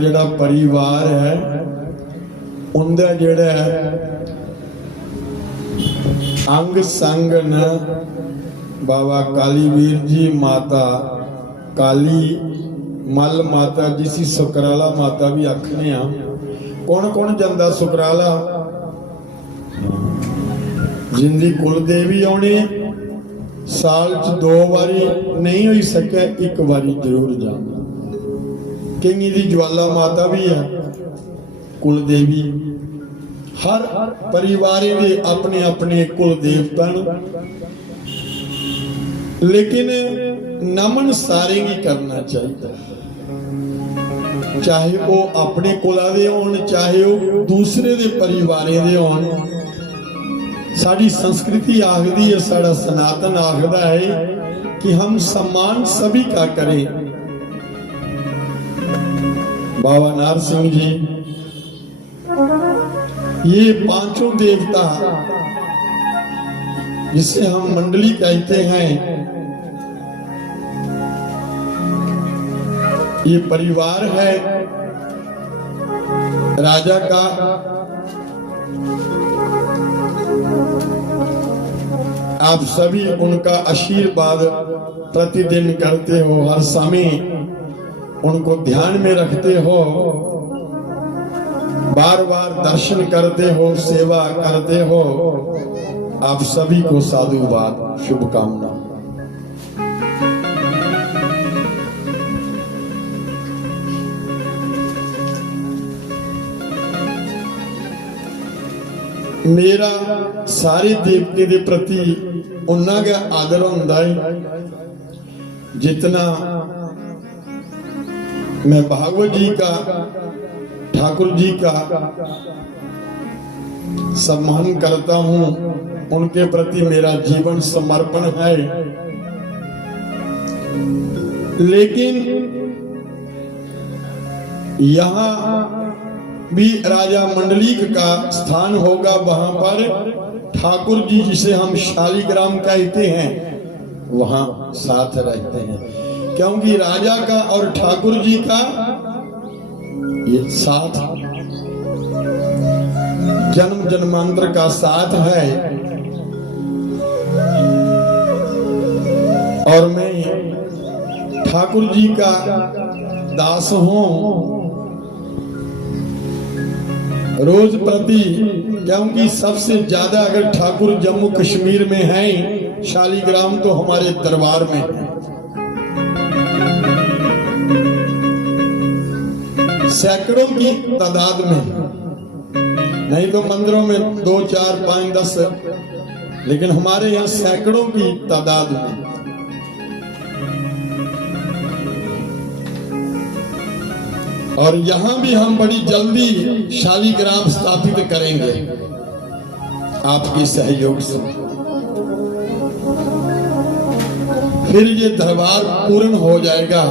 जिहड़ा परिवार है उनका जिहड़ा अंग संग न बाबा कालीवीर जी माता काली मल माता जिसी सुकराला माता भी आखने आ कौन कौन जांदा सुकराला जिंदी कुल देवी आने साल च 2 बारी नहीं हो सके एक बारी जरूर जाना कई दी ज्वाला माता भी है कुल देवी हर परिवार के अपने अपने कुल देवता लेकिन नमन सारे ही करना चाहिए चाहे वो अपने कुला दे होण चाहे वो दूसरे दे परिवारे दे होण साड़ी संस्कृति आखदी है साड़ा सनातन आखदा है कि हम सम्मान सभी का करें बाबा नारसिंह जी ये पांचों देवता जिसे हम मंडली कहते हैं ये परिवार है राजा का आप सभी उनका आशीर्वाद प्रतिदिन करते हो, हर समय उनको ध्यान में रखते हो, बार बार दर्शन करते हो, सेवा करते हो। आप सभी को साधुवाद, शुभकामना। मेरा सारे देवते के प्रति उन्ना का आदर होता है जितना मैं भागवत जी का, ठाकुर जी का सम्मान करता हूँ, उनके प्रति मेरा जीवन समर्पण है। लेकिन यहाँ भी राजा मंडलिक का स्थान होगा, वहां पर ठाकुर जी जिसे हम शालिग्राम कहते हैं वहां साथ रहते हैं, क्योंकि राजा का और ठाकुर जी का ये साथ जन्म जन्मांतर का साथ है। और मैं ठाकुर जी का दास हूं रोज प्रति, क्योंकि सबसे ज्यादा अगर ठाकुर जम्मू कश्मीर में हैं, शालिग्राम तो हमारे दरबार में है। सैकड़ों की तादाद में, नहीं तो मंदिरों में 2, 4, 5, 10, लेकिन हमारे यहाँ सैकड़ों की तादाद में। और यहां भी हम बड़ी जल्दी शालिग्राम स्थापित करेंगे आपके सहयोग से। फिर ये दरबार पूर्ण हो जाएगा।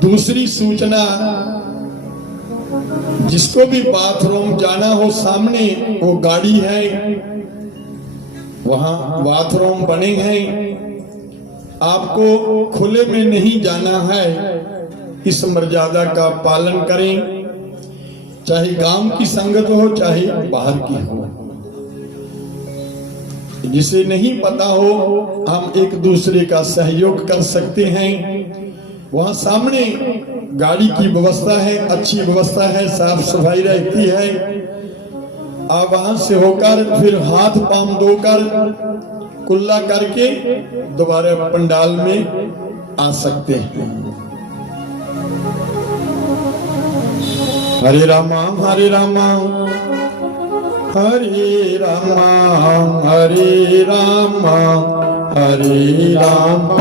दूसरी सूचना, जिसको भी बाथरूम जाना हो, सामने वो गाड़ी है, वहां बाथरूम बने हैं। आपको खुले में नहीं जाना है, इस मर्यादा का पालन करें, चाहे गांव की संगत हो चाहे बाहर की हो। जिसे नहीं पता हो, हम एक दूसरे का सहयोग कर सकते हैं। वहां सामने गाड़ी की व्यवस्था है, अच्छी व्यवस्था है, साफ सफाई रहती है। आप वहां से होकर फिर हाथ पांव धोकर कुल्ला करके दोबारा पंडाल में आ सकते हैं। हरे रामा हरे रामा हरे रामा हरे रामा हरे रामा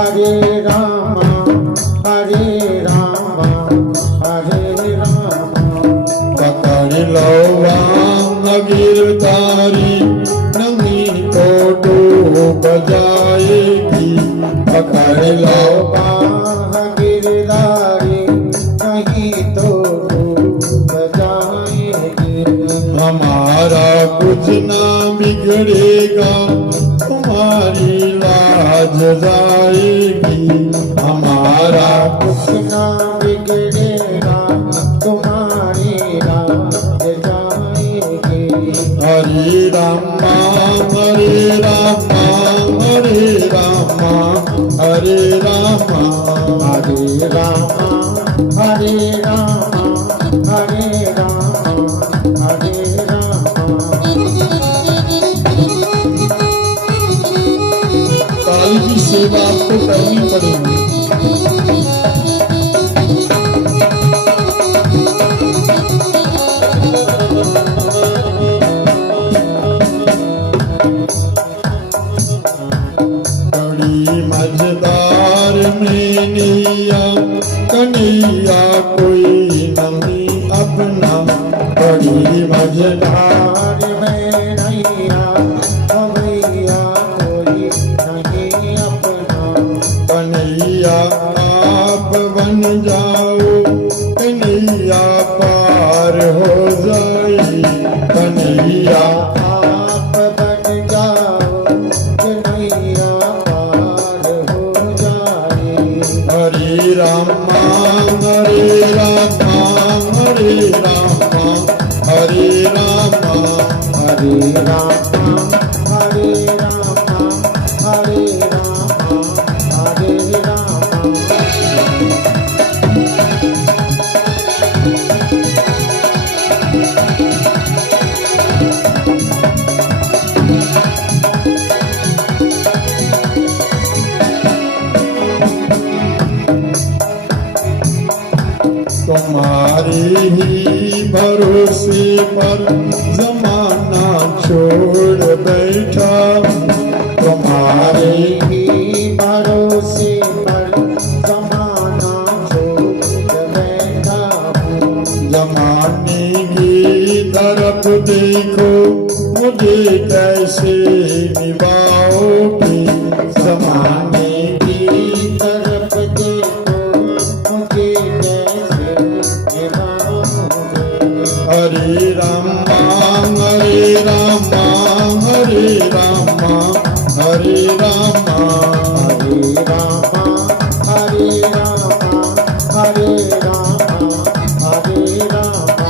हरे रामा हरे रामा हरे रामा। पकड़ लो गिरधारी, नहीं तो डूब जाएगी। पकड़ लो गिरधारी, नहीं तो डूब जाएगी। हमारा कुछ ना बिगड़ेगा, तुम्हारी लाज जाएगी। हमारा कुछ ना बिगड़ेगा, तुम्हारी लाज जाएगी। हरे रामा हरे रामा हरे रामा हरे रामा हरे रामा हरे रामा हरे रामा हरे रामा। काल की सेवा आपको करनी पड़ेगी। मजेदार में नैया कन्हैया कोई नहीं अपना। बड़ी मजेदार में नैया कन्हैया कोई नहीं अपना। कन्हैया आप बन जाओ, कन्हैया पार हो जाए। कन्हैया आप बन जाओ, कन्हैया पार हो जाए। हरे रामा हरे रामा हरे रामा हरे रामा हरे रामा हरे रामा हरे रामा। तुम्हारे ही भरोसे पर जमाना छोड़ बैठा, तुम्हारे ही भरोसे पर जमाना छोड़ बैठा हूँ। जमाने की तरफ देखो मुझे कैसे निभाओगे, जमाने की तरफ देखो मुझे कैसे निभाओगे। हरे रामा हरे रामा हरे रामा हरे रामा हरे रामा हरे रामा हरे रामा हरे रामा।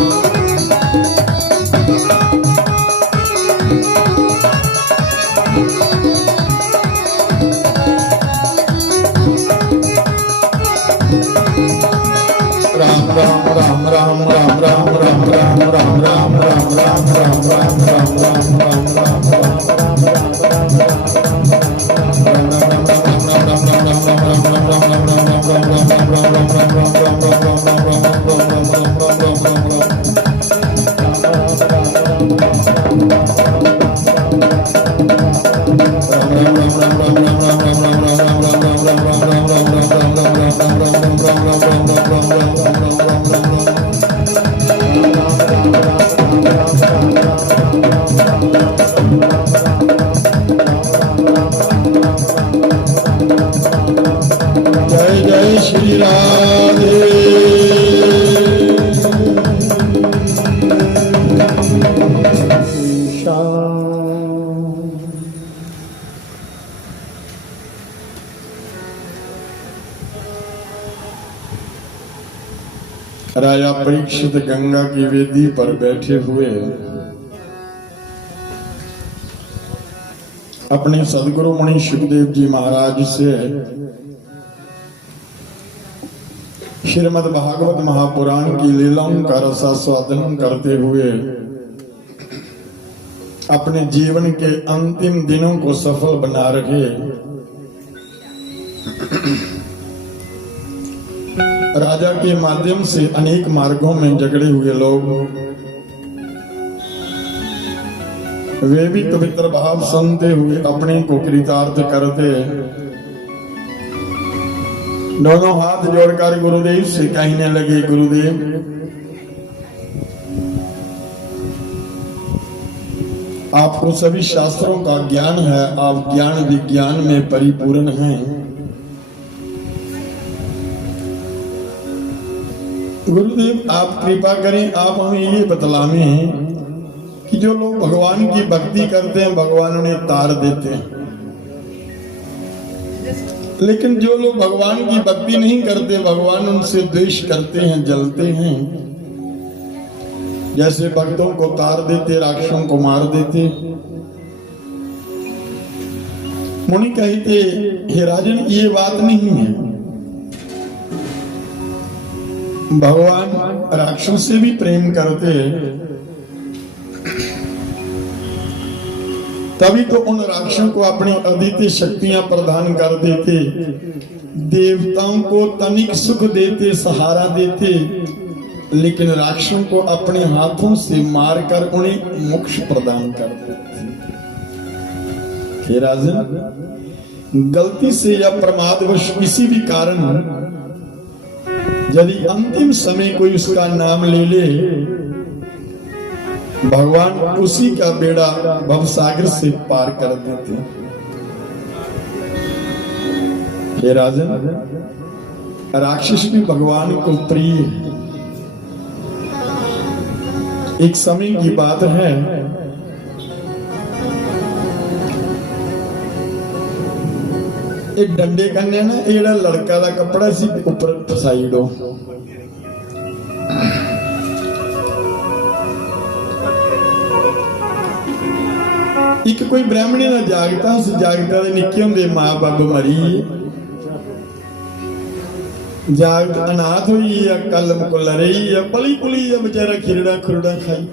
राम राम राम राम राम राम राम राम राम राम राम राम राम राम राम राम राम जय जय श्री राधे। राजा परीक्षित गंगा की वेदी पर बैठे हुए अपने सदगुरु मुनि सुखदेव जी महाराज से श्रीमद् भागवत महापुराण की लीलाओं का रसास्वादन करते हुए अपने जीवन के अंतिम दिनों को सफल बना रहे राजा के माध्यम से अनेक मार्गों में झगड़े हुए लोग वे भी पवित्र भाव सुनते हुए अपने को कृतार्थ करते दोनों हाथ जोड़कर गुरुदेव से कहने लगे, गुरुदेव आपको सभी शास्त्रों का ज्ञान है, आप ज्ञान विज्ञान में परिपूर्ण हैं। गुरुदेव आप कृपा करें, आप हमें ये बतलावें कि जो लोग भगवान की भक्ति करते हैं भगवान उन्हें तार देते हैं, लेकिन जो लोग भगवान की भक्ति नहीं करते भगवान उनसे द्वेष करते हैं, जलते हैं। जैसे भक्तों को तार देते राक्षसों को मार देते। मुनि कहते, हे राजन ये बात नहीं है, भगवान राक्षसों से भी प्रेम करते, तभी तो उन राक्षसों को अपनी अद्वितीय शक्तियां प्रदान कर देते, देवताओं को तनिक सुख देते, सहारा देते, लेकिन राक्षसों को अपने हाथों से मारकर उन्हें मोक्ष प्रदान कर देते। हे राजन, गलती से या प्रमादवश किसी भी कारण यदि अंतिम समय कोई उसका नाम ले ले, भगवान उसी का बेड़ा भवसागर से पार कर देते। हे राजन, राक्षस भी भगवान को प्रिय है। एक समय की बात है, एक डंडे कन्ने ना एड़ा लड़का का कपड़ा सी ऊपर फसाई दो, एक कोई ब्राह्मणी का जागता, उस जागता के निक्के होंदे मां बाप मरी है, जागत अनाथ हुई है, कल मुकुल रही है, पली पुली है बेचारा, खिरड़ा खुरड़ा खाई।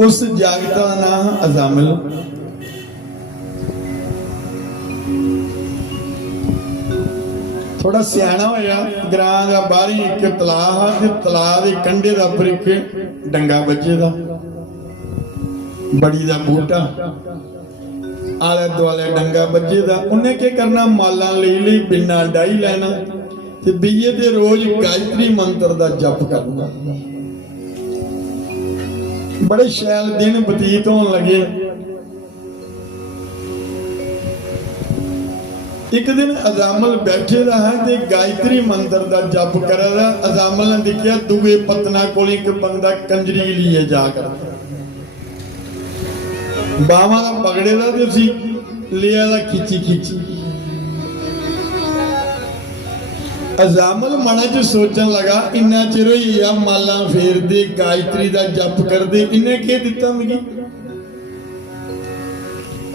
उस जागता का नाम अजामिल। थोड़ा सियाना होया, ग्रां दा बाहरी एक तलाब है ते तलाब दे कंढे दा उपर एक डंगा बज्जे दा, बड़ी दा बूटा, आले दुआले डंगा बज्जे दा। उन्हें क्या करना, माला ले बिना डाई लेना ते बीए ते रोज गायत्री मंत्र दा जप करना। बड़े शैल दिन बतीत होने लगे। एक दिन अजामल बैठे रहा ते गायत्री मंत्र दा जप कर रहा। अजामल ने देखा दुए पतना कोल एक बंदा कंजरी लिए जाकर बावा दा पगड़े दा ते उसी लिया दा खिची खिची। अजामल मना च सोचन लगा, इन्ना चिर होइया माला फेरदे, गायत्री दा जप करदे, इन्हें क्या दिता मिगी?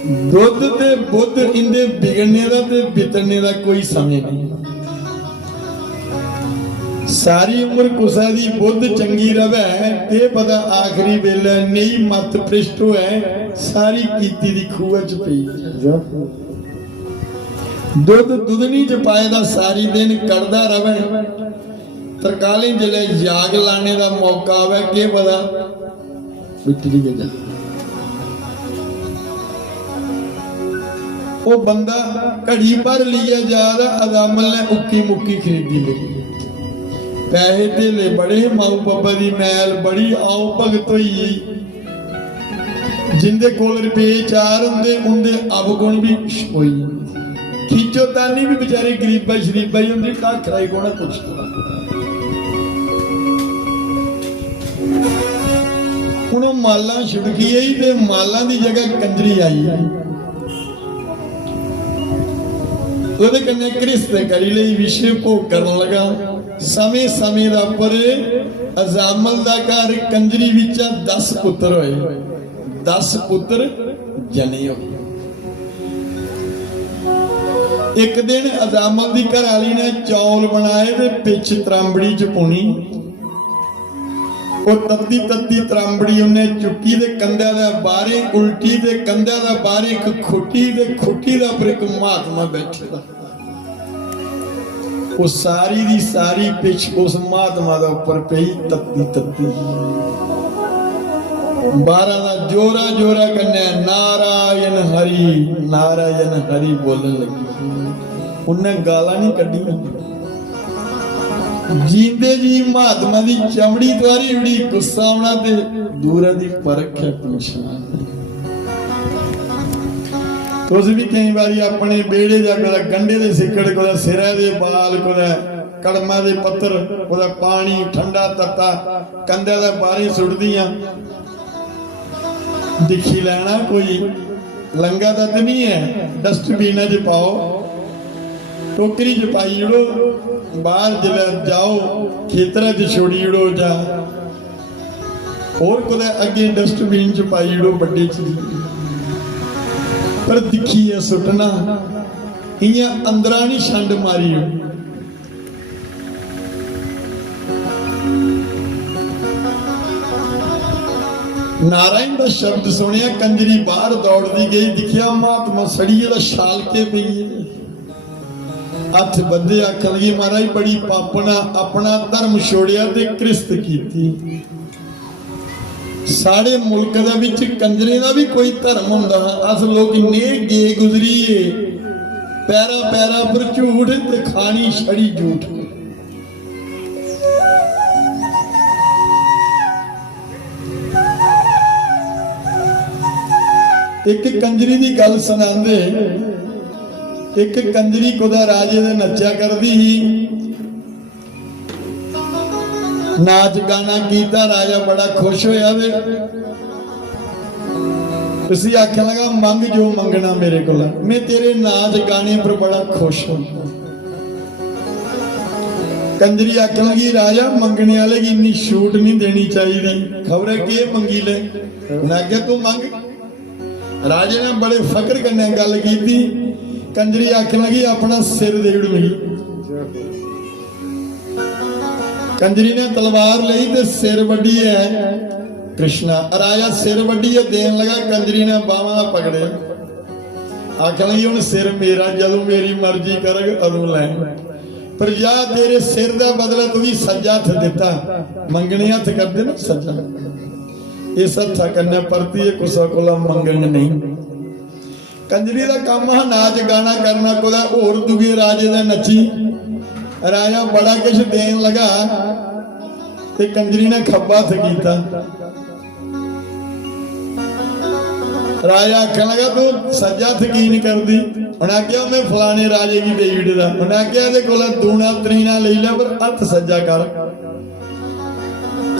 दुध ते बुद्ध, इंदे बिगड़ने दा ते बितरने दा कोई समय नहीं। सारी उम्र कुसा दी बुद्ध चंगी रवे, के पता आखिरी वेले नहीं मत भ्रिष्ट होए, सारी कीती दी खूह च पई। दुध दुधनी च पाए दा सारी दिन करदा रवे, तरकाली जिले जाग लाने दा मौका आवे, के पता बिटरी गया। वो बंदा घड़ी भर लिया जा रहा। अजामल ने उक्की मुक्की खरीदी ली, पैसे धेले बड़े, माऊ बाबा दी मैल बड़ी, आओ भगत होई। जिंदे कोल रुपये चार होंदे, उनदे अवगुण भी होई। खींचोतानी भी बेचारे गरीबा शरीबा ही होंदी, का खराई कोना कुछ। हुण माला छुड़की आई ते माला दी जगह कंजरी आई। ਉਹਦੇ ਕੰਨੇ ਕ੍ਰਿਸਤੇ ਕਰੀ ਲਈ ਵਿਸ਼ੇ ਭੋਗ ਕਰਨ ਲਗਾ। ਸਮੇਂ ਸਮੇਂ ਦਾ ਪਰ ਅਜ਼ਾਮਲ ਦਾ ਘਰ ਕੰਜਰੀ ਵਿੱਚ 10 ਪੁੱਤਰ ਹੋਏ, 10 ਪੁੱਤਰ ਜਨੇ ਹੋਏ। ਇੱਕ ਦਿਨ ਅਜ਼ਾਮਲ ਦੀ ਘਰ ਵਾਲੀ ਨੇ ਚੌਲ ਬਣਾਏ ਤੇ ਪਿੱਛ ਤਰਾਂਬੜੀ ਚ ਪਾਉਣੀ। ਉਹ ਤੱਤੀ ਤੱਤੀ ਤਰਾਂਬੜੀ ਉਹਨੇ ਚੁੱਕੀ ਤੇ ਕੰਧਿਆਂ ਦੇ ਬਾਹਰੇ ਉਲਟੀ ਤੇ ਕੰਧਿਆਂ ਦੇ ਬਾਹਰੇ ਇੱਕ ਖੁੱਟੀ ਤੇ ਖੁੱਟੀ ਦਾ ਉੱਪਰ ਇੱਕ ਮਹਾਤਮਾ ਬੈਠਾ। ਉਹ ਸਾਰੀ ਦੀ ਸਾਰੀ ਪਿੱਛ ਉਸ ਮਹਾਤਮਾ ਦੇ ਉੱਪਰ ਪਈ ਤੱਤੀ ਤੱਤੀ। ਬਾਰਾਂ ਦਾ ਜੋਰਾ ਜੋਰਾ ਕੰਨੇ ਨਾਰਾਇਣ ਹਰੀ ਬੋਲਣ ਲੱਗੀ। ਉਹਨੇ ਗਾਲਾਂ ਨਹੀਂ ਕੱਢੀਆਂ। जींदे जी महात्मा दी चमड़ी द्वारी उड़ी, गुस्सा आना ते दूर दी परख है पहचान। तुस भी कई बारी अपने बेड़े जा कोदा गंढे दे सिक्कड़, कोदा सिरा दे बाल, कोदा कड़मा दे पत्थर, कोदा पानी ठंडा तत्ता कंधे दे बाहर सुट दियां। दिखी लेना कोई लंगा दा ते नहीं है, डस्टबिन च पाओ, टोकरी च पाई उड़ो, बाहर जिले जाओ खेतर च छोड़ी उड़ो, जा और कुछ अगे डस्टबिन च पाई उड़ो बड़े चीज। पर दिखी है सुटना, इयां अंदरा नहीं छंड मारी। नारायण का शब्द सुनिया, कंजरी बाहर दौड़ती गई, दिखिया महात्मा सड़िए का शाल के पई है। हथ बंदे आखन लगी, महाराज बड़ी पापना, अपना धर्म छोड़िया ते कृस्त कीती। साढ़े मुल्क दे विच कंजरे दा भी कोई धर्म हुंदा है। अस लोग इन्ने गे गुजरीए, पैरा पैरा पर झूठ ते खानी छड़ी झूठ। एक कंजरी दी गल सुनांदे। एक कंजरी कुदा राजे दे नचा करदी ही, नाच गाना कीता, राजा बड़ा खुश होया। उसी आखन लगा, मंग जो मंगना मेरे को, मैं तेरे नाच गाने पर बड़ा खुश हूं। कंजरी आखन लगी राजा मंगने वाले की इन्नी छूट नहीं देनी चाहिए, खबर है कि मंगी ले। उन्हें आख्या तू मंग। राजे ने बड़े फकर कन्ने गल की थी। कंजरी आखन लगी अपना सिर दे उड़ मिली। कंजरी ने तलवार ली ते सिर वड्डी है कृष्णा। राजा सिर वड्डी है देन लगा, कंजरी ने बावां पकड़े। आखन लगी हुण सिर मेरा, जदों मेरी मर्जी करग अदों लै। पर जा तेरे सिर का बदला तू भी सज्जा हथ दिता, मंगने हथ करते ना सज्जा, इस हथा कन्ने परती कुसा कोला मंगण नहीं। कंजरी का काम है नाच गाना करना, कोदा होर दुगे राजे दा नची। राजा बड़ा कुछ देन लगा ते कंजरी ने खब्बा हथ कीता। राजा आखन लगा तू सज्जा हथ की नहीं करती। उन्हें आख्या मैं फलाने राजे की दे उड़दा। उन्हें आख्या इहदे कोल दूना त्रीना ले ले पर हथ सज्जा कर।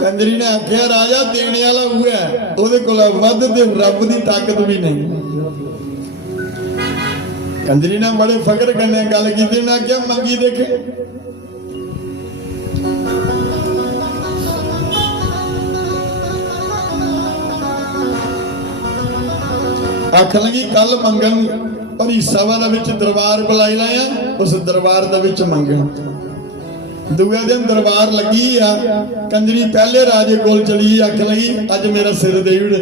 कंजरी ने आख्या राजा देने वाला हुआ है, ओहदे कोल वध ते रब दी ताकत भी नहीं। कंजरी ने बड़े फकर करने गल की, उन्हें आख्या मंगी देखे। आखन लगी कल मंगन भरी सभा दरबार बुलाई लाया, उस दरबार मंगन। दूए दिन दरबार लगी आ, कंजरी पहले राजे कोल चली। आखन लगी अज मेरा सिर दे उड़।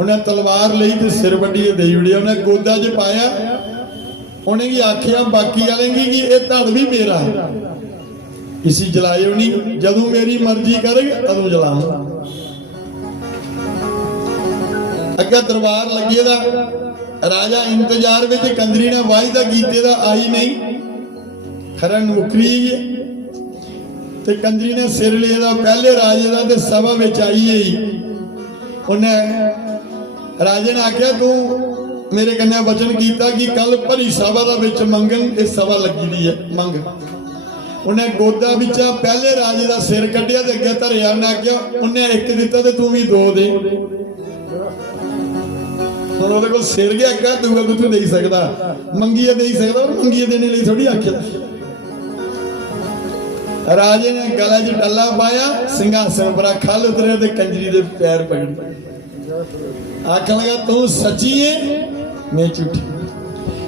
उन्हें तलवार ली ते सिर वड्डी दे उड़िया। उन्हें गोदा च पाया। उन्हें भी आख्या बाकी वाले की कि यह धड़ भी मेरा है, इसी जलायो नहीं, जदों मेरी मर्जी करे अदों जलाऊं। अगे दरबार लगे दा राजा इंतजार में, कंजरी ने वायदा कीते दा आई नहीं, खरा मुकरी है। ते कंजरी ने सिर लिया दा पहले राजे दा ते सभा में आई गई। उन्हें राजे ने आख्या तू मेरे कन्ने वचन कीता कि कल भरी सभा दा विच मंगन, इस सभा लगी दी है मंग। उन्हें गोदा विचा पहले राजे दा सिर कढ़िया ते अगे धरिया। उन्हें आख्या उन्हें एक दिता ते तू भी दो दे। सिर गया क्या दूगा तू दे सकता, मंगिए दे सकता, और मंगिए देने लिए थोड़ी आख्या। राजे ने गला च डल्ला पाया, सिंहासन पर खल उतरे ते कंजरी दे पैर पकड़े। आखन लगा तू सच्ची है मैं झूठी,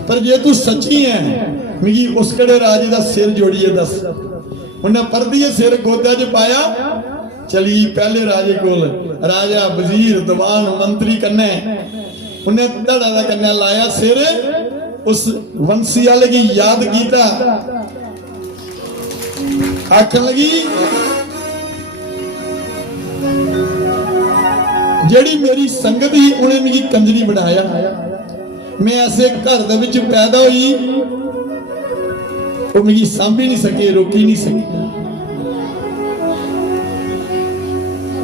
पर जे तू सच्ची है मिगी उस कड़े राजे दा सिर जोड़िए दस। उन्हें परदिए सिर गोदा च पाया, चली पहले राजे कोल। राजा वजीर दीवान मंत्री कन्ने उन्हें धड़ा दा कन्या लाया सिर, उस वंशी वाले की याद कीता। आखन लगी जेड़ी मेरी संगत ही उन्हें मेरी कंजरी बनाया, मैं ऐसे घर दे विच पैदा हुई, वो मेरी सांभी नहीं सके, रोकी नहीं सके।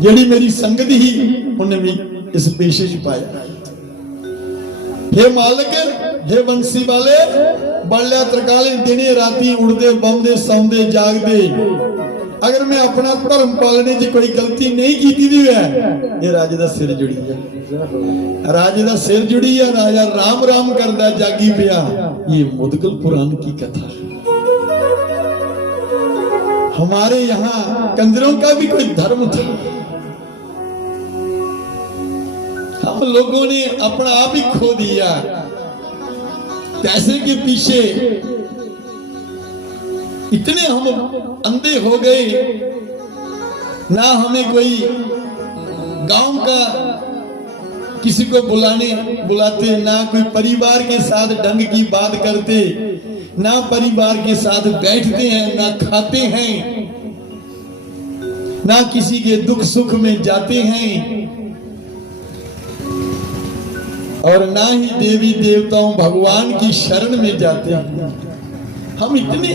जेड़ी मेरी संगत ही उन्हें भी इस पेशे च पाया। हे मालिक, हे वंशी वाले, बल्ले तरकाले दिने राती उड़दे बौंदे सौंदे जागदे, अगर मैं अपना धर्म पालने की कोई गलती नहीं की दी है, ये राजे दा सिर जुड़ी है। राजे दा सिर जुड़ी है, राजा राम राम करदा जागी पिया। ये मुदगल पुराण की कथा है। हमारे यहाँ कंजरों का भी कोई धर्म था, हम लोगों ने अपना आप ही खो दिया पैसे के पीछे। इतने हम अंधे हो गए, ना हमें कोई गांव का किसी को बुलाते, ना कोई परिवार के साथ ढंग की बात करते, ना परिवार के साथ बैठते हैं, ना खाते हैं, ना किसी के दुख सुख में जाते हैं, और ना ही देवी देवताओं भगवान की शरण में जाते हैं। हम इतने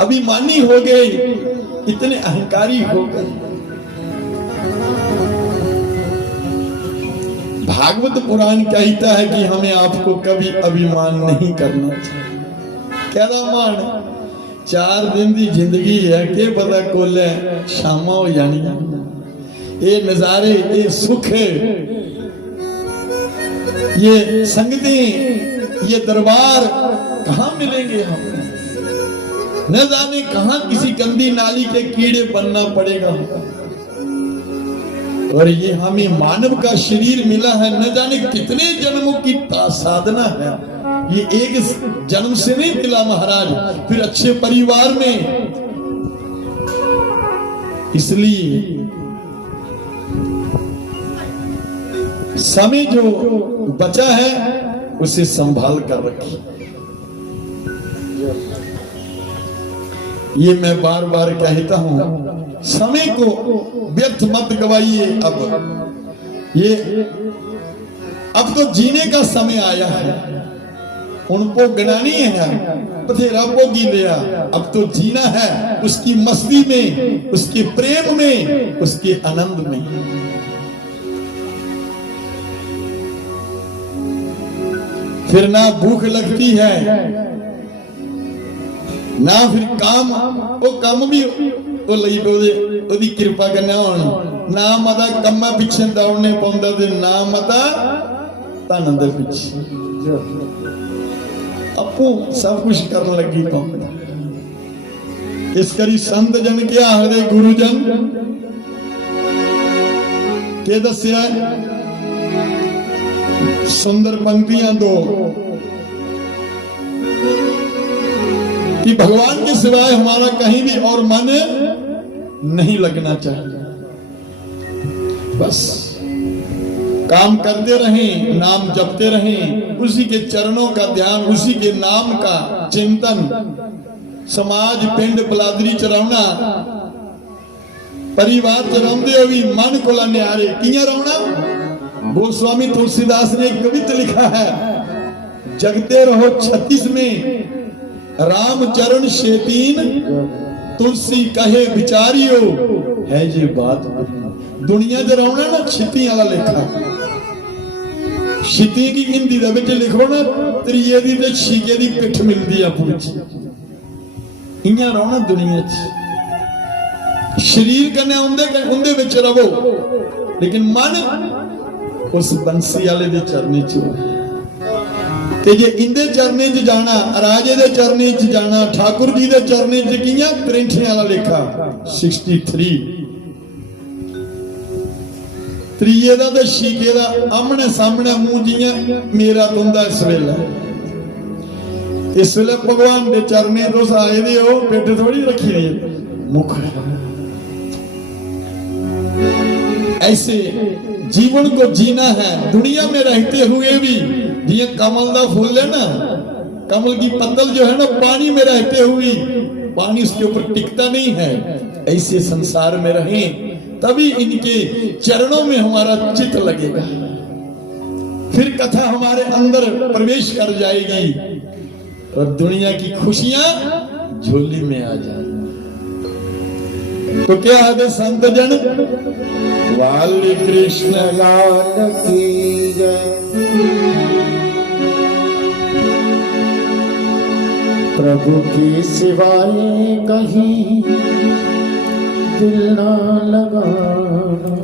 अभिमानी हो गए, इतने अहंकारी हो गए। भागवत पुराण कहता है कि हमें आपको कभी अभिमान नहीं करना चाहिए। कहता मान 4 दिन की जिंदगी है, के पता कोले शामा हो जानी। ये नजारे, ये सुख, ये संगतें, ये दरबार कहां मिलेंगे हम? न जाने कहां किसी गंदी नाली के कीड़े बनना पड़ेगा। और ये हमें मानव का शरीर मिला है, न जाने कितने जन्मों की साधना है। ये एक जन्म से नहीं मिला महाराज, फिर अच्छे परिवार में। इसलिए समय जो बचा है उसे संभाल कर रखिए। ये मैं बार बार कहता हूं, समय को व्यर्थ मत गवाइए। अब तो जीने का समय आया है। उनको गणानी है, बथेरा भोगी लिया, अब तो जीना है उसकी मस्ती में, उसके प्रेम में, उसके आनंद में। फिर ना भूख लगती है, ना फिर काम, वो काम भी वो लई ओदी कृपा करना होना, ना मता कम्मा पिछे दौड़ने पौंदा ते ना मता धन दे पिछे, आपू सब कुछ करने लगी पौंदा। इस करी संत जन के आखदे गुरुजन के दस्या सुंदर पंक्तियां दो कि भगवान के सिवाय हमारा कहीं भी और मन नहीं लगना चाहिए। बस काम करते रहें, नाम जपते रहें, उसी के चरणों का ध्यान, उसी के नाम का चिंतन। समाज पिंड बलादरी चरावना, परिवार चराउंदे भी मन को न्यारे कियां रौना। गोस्वामी तुलसीदास ने एक कविता लिखा है, जगते रहो 36 में राम चरण शेतीन, तुलसी कहे विचारियो है जी बात। दुनिया च रौना ना छिती वाला लेखा, छिती की हिंदी दे विच लिखो ना त्रिये दी ते छीके दी पिठ मिलदी आ पूरी। इयां रौना दुनिया च, शरीर कन्ने उंदे विच रवो, लेकिन मन उस बंसी वाले दे चरने च। ते जे इंदे चरने च जाना, राजे दे चरने च जाना, ठाकुर जी दे चरने च कियां प्रिंठे वाला लेखा। 63 त्रिये दा ते शीके दा आमने सामने मुंह जियां मेरा तुंदा इस वेले। इस वेले भगवान दे चरने तुस आए दे हो, पेट थोड़ी रखी दी मुख। ऐसे जीवन को जीना है, दुनिया में रहते हुए भी। ये कमल का फूल है ना, कमल की पत्तल जो है ना, पानी में रहते हुए पानी उसके ऊपर टिकता नहीं है। ऐसे संसार में रहें, तभी इनके चरणों में हमारा चित्त लगेगा। फिर कथा हमारे अंदर प्रवेश कर जाएगी और दुनिया की खुशियां झोली में आ जाएगी। तो क्या है संत जन, वाली कृष्ण लाल की जय। प्रभु की सिवाय कहीं दिल ना लगाना।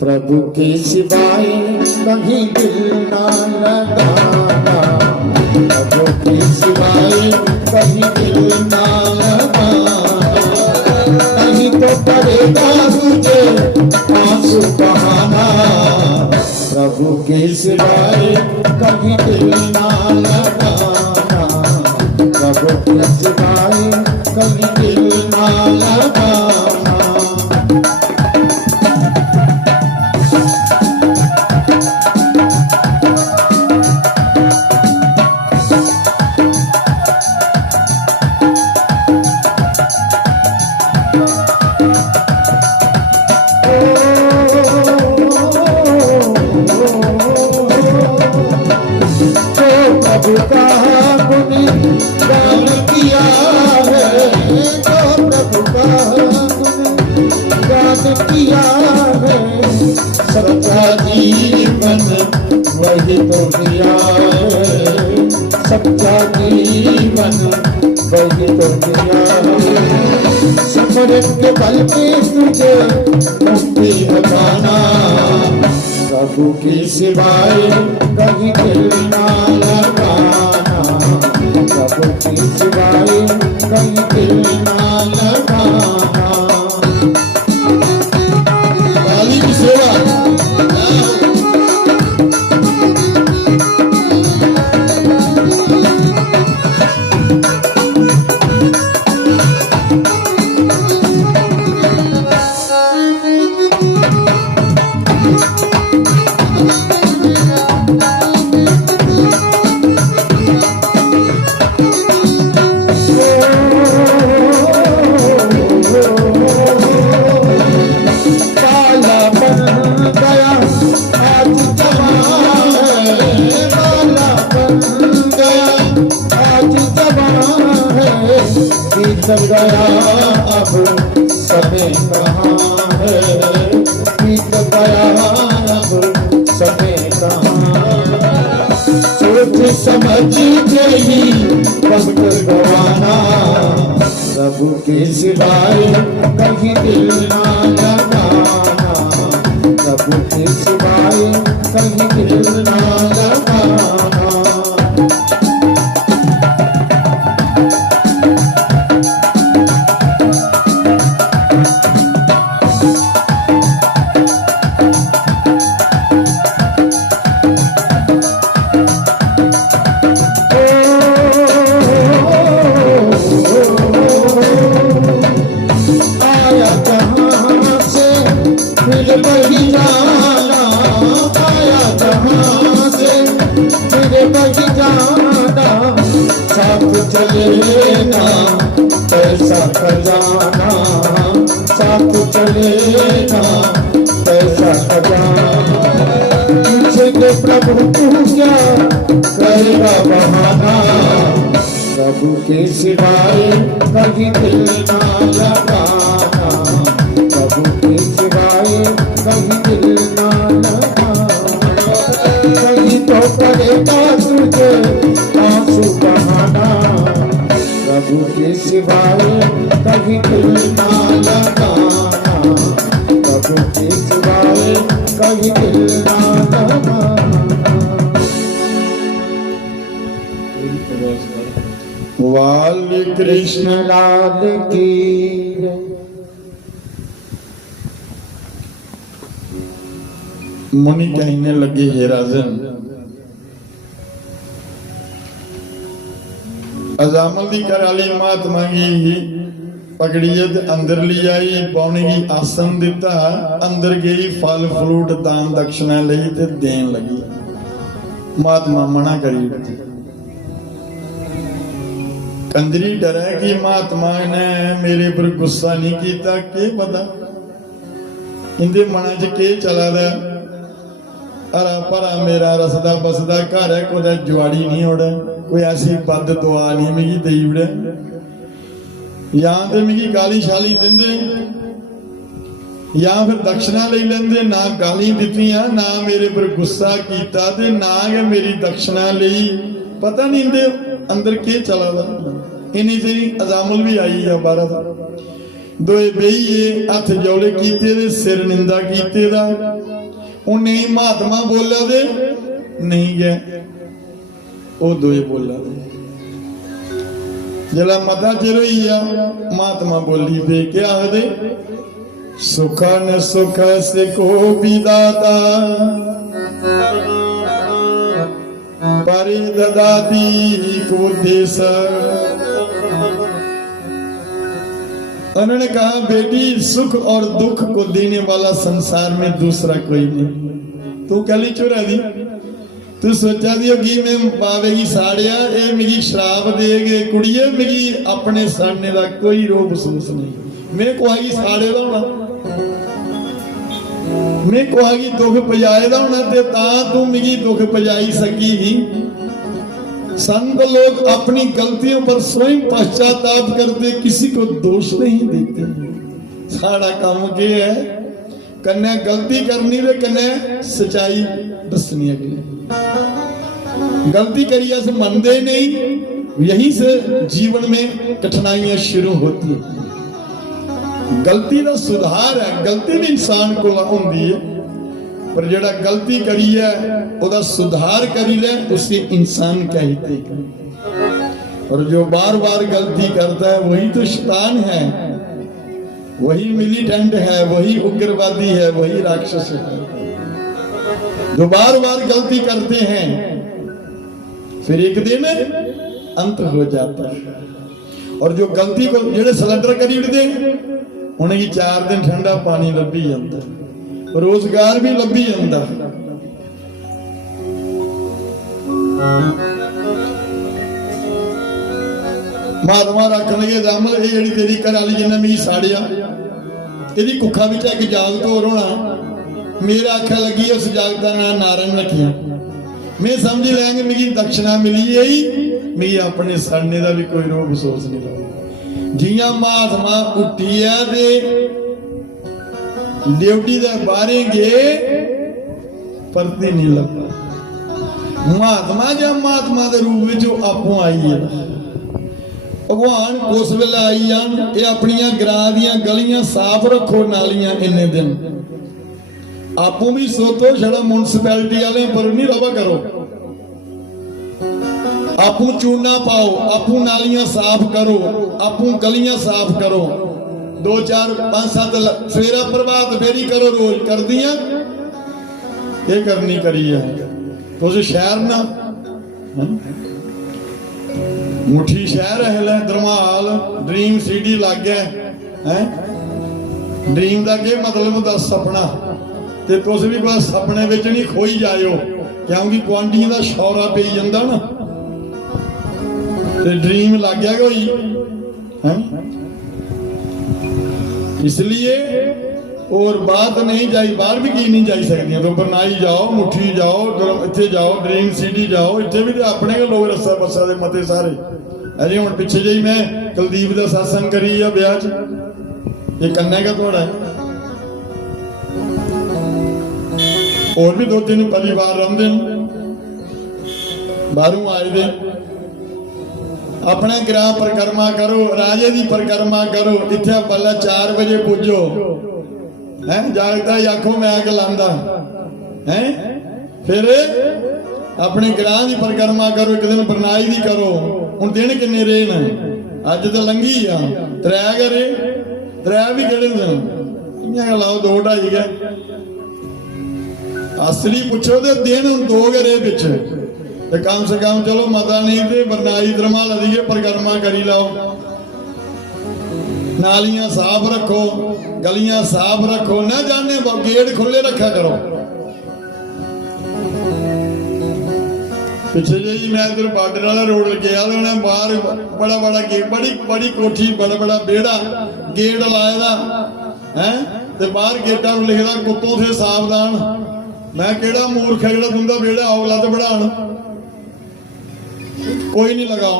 प्रभु के सिवाय कहीं दिल ना लगाना। प्रभु के सिवाय कहीं दिल ना लगाना। नहीं तो पड़ेगा तुझे आंसू बहाना। प्रभु के सिवाय कहीं दिल ना लगाना। प्रभु के सिवाय कहीं दिल ना लगाना। प्रभु का गुणगान किया है, तो प्रभु का गुणगान किया है। सबका जीवन वही तो दिया है। सबका जीवन वही तो दिया है। सफर के बल पे तुझे मुक्ति बताना। प्रभु के सिवाय कहीं दिल ना लगाना, प्रभु के सिवाय कहीं दिल ना लगाना। काली की सेवा सब गया अब समय कहाँ है, बीत गया अब समय कहाँ। सोच समझ के ही वक्त गवाना, प्रभु के सिवाय कहीं दिल ना लगाना, प्रभु के सिवाय कहीं दिल ना लगाना। चलेना पैसा खजाना, साथ चलेना पैसा खजाना। पूछेंगे प्रभु तू क्या करेगा बहाना, प्रभु के सिवाय कहीं दिल ना लगाना, प्रभु के सिवाय कहीं दिल ना लगाना। कहीं तो पड़ेगा तुझे आंसू बहाना, प्रभु के सिवाय कहीं दिल ना लगाना, प्रभु के सिवाय कहीं दिल ना लगाना। वाल कृष्ण लाल की मुनि कहने लगे हे राजन, अजामल दी कराली महात्मा की पकड़ियत अंदर ली आई, पौने की आसन दिता, अंदर गई फल फ्रूट दान दक्षिणा ली ते देन लगी। महात्मा मना करी बैठी। कंजरी डरे कि महात्मा ने मेरे पर गुस्सा नहीं किया, के पता इंदे मना च के चला रहा। अरा परा मेरा रसदा बसदा घर है, कोई जुआड़ी नहीं उड़े, कोई ऐसी बद दुआ नहीं मिगी देई उड़े, या तो मिगी गाली शाली दिंदे या फिर दक्षिणा ले लेंदे। ना गाली दित्तियां, ना मेरे पर गुस्सा कीता ते ना के मेरी दक्षिणा ली। पता नहीं इंदे अंदर के चला दा। इन्हीं से अजामुल भी आई है बारह दोए बेहिए हथ जोड़े कीते दे, सिर निंदा कीते दा। उन्हें महात्मा बोला दे नहीं गया, वो दोए बोला दे। जला मता चिर होई आ, महात्मा बोली दे क्या आखदे, सुख न सुख से को भी दाता, परि ददाती को देश। उन्होंने कहा बेटी सुख और दुख को देने वाला संसार में दूसरा कोई नहीं। तू कली चुरा दी, तू सोचा दी होगी मैं पावेगी साड़िया, ए मिगी शराब देगे कुड़िए, मिगी अपने साड़ने का कोई रोग महसूस नहीं। मैं कोई साड़े दा होना, मैं कोई दुख पजाए दा होना, ते ता तू मिगी दुख पजाई सकी। संत लोग अपनी गलतियों पर स्वयं पश्चाताप करते, किसी को दोष नहीं देते। साड़ा काम के है कन्या गलती करनी वे कन्या सच्चाई दसनी अगले। गलती करिए से मनते नहीं, यहीं से जीवन में कठिनाइयां शुरू होती है। गलती का सुधार है, गलती भी इंसान को होती है, पर जेड़ा गलती करी है ओदा सुधार करी ले उसे इंसान कहते हैं। और जो बार बार गलती करता है वही तो शैतान है, वही मिलिटेंट है, वही उग्रवादी है, वही राक्षस है। जो बार बार गलती करते हैं फिर एक दिन अंत हो जाता है। और जो गलती को जेड़े सिलेंडर करी उड़ते उन्हें 4 दिन ठंडा पानी लभी जाता, रोजगार भी लभी जाता। महात्मा रख लगे जामल ये जेड़ी तेरी घर वाली जिन्हें मी साड़िया यदि कुखा विच एक जागत होर होना, मेरा आखा लगी उस जागत का नाम नारायण रखिया, मैं समझ लेंगे मेरी दक्षिणा मिली यही, मेरी अपने सड़ने का भी कोई रोग अफसोस नहीं लगा। जियां महात्मा उठी है ड्यूटी दे बारे गए परती नहीं लगा। महात्मा जब महात्मा के रूप में आपू आई है, भगवान उस वेले आई जान ये अपनियां ग्रां दियां गलियां साफ रखो, नालियां इन्ने दिन आपू भी सोचो, छड़ा म्यूनसिपैलिटी वाले पर नहीं रवा करो, आपू चूना पाओ, आपू नालियां साफ करो, आपू गलियां साफ करो, 2 4 5 7 सवेरा प्रभात फेरी करो, रोज कर दियां ये करनी करी है। तुझे शहर ना मुठी शहर है धरमाल ड्रीम सिटी लग गया है। ड्रीम का क्या मतलब दस सपना, ते तुस भी बस सपने विच नहीं खोई जाओ, क्योंकि गुआंढियों का शौरा पी जाता ना, ते ड्रीम लग गया कोई है। इसलिए और बात नहीं जाई, बाहर भी की नहीं जाई सकती, तो बनाई जाओ, मुठी जाओ, इतने जाओ, ड्रीम सिटी जाओ, इतने भी तो अपने के लोग रस्सा बस्सा दे मते सारे। अरे हुण पिछे जी मैं कुलदीप का सत्संग करी है ब्याह च, ये कन्ने का थोड़ा है, और भी 2-3 परिवार रहिंदे बाहरों आए दे। अपने ग्रां परिक्रमा करो, राजे की परिक्रमा करो, इत्थे पहला 4 बजे पुजो है, जागता आखो मैं अग लांदा है, फिर अपने ग्रां की परिक्रमा करो, एक दिन बरनाई की करो। हुण दिन किन्ने रहे न, अज तो लंघी आ 3 करे, 3 भी किहड़े दिन इयां लाओ 2-2.5 गए। असली पुछो तो दिन 2 करे पिछ, ते कम से कम चलो मता नहीं तो बरनाई धर्माला दी परिक्रमा करी लाओ। नालियां साफ रखो, गलियां साफ रखो, ना जाने गेट खुले रखा करो। पिछले जी मैं इधर बार्डर वाला रोड गया, बाहर बड़ा बड़ा गेट, बड़ी बड़ी कोठी, बड़ा बड़ा बेड़ा, गेट लाए है, ते बाहर गेटा लिखदा कुत्तों से सावधान। मैं केड़ा मूर्ख है जो तुंदा बेड़ा औलाद बढ़ाण, कोई नहीं लगा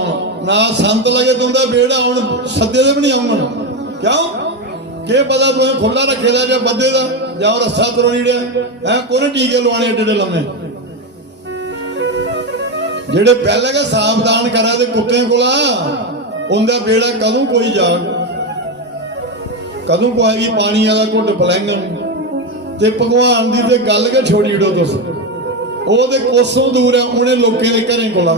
ना संत लगे तुंदा बेड़ा हुण सद्दे दे भी नहीं आउण। क्यों के पता तुम्हें खुला रखे दा जां बद्दे दा, जाओ रस्सा तरोड़ी दे है, कोने टीके लवाने एडे लम्मे। जेड़े पहले का सावधान करा दे कुत्ते कोला, उनका बेड़ा कदों कोई जाग, कदों कोई पानी वाला घुट पलैंगन, ते भगवान दी ते गल के छोड़ी डो तुस, वो ते कोसों दूर है उन्हें लोगों के घरें कोला।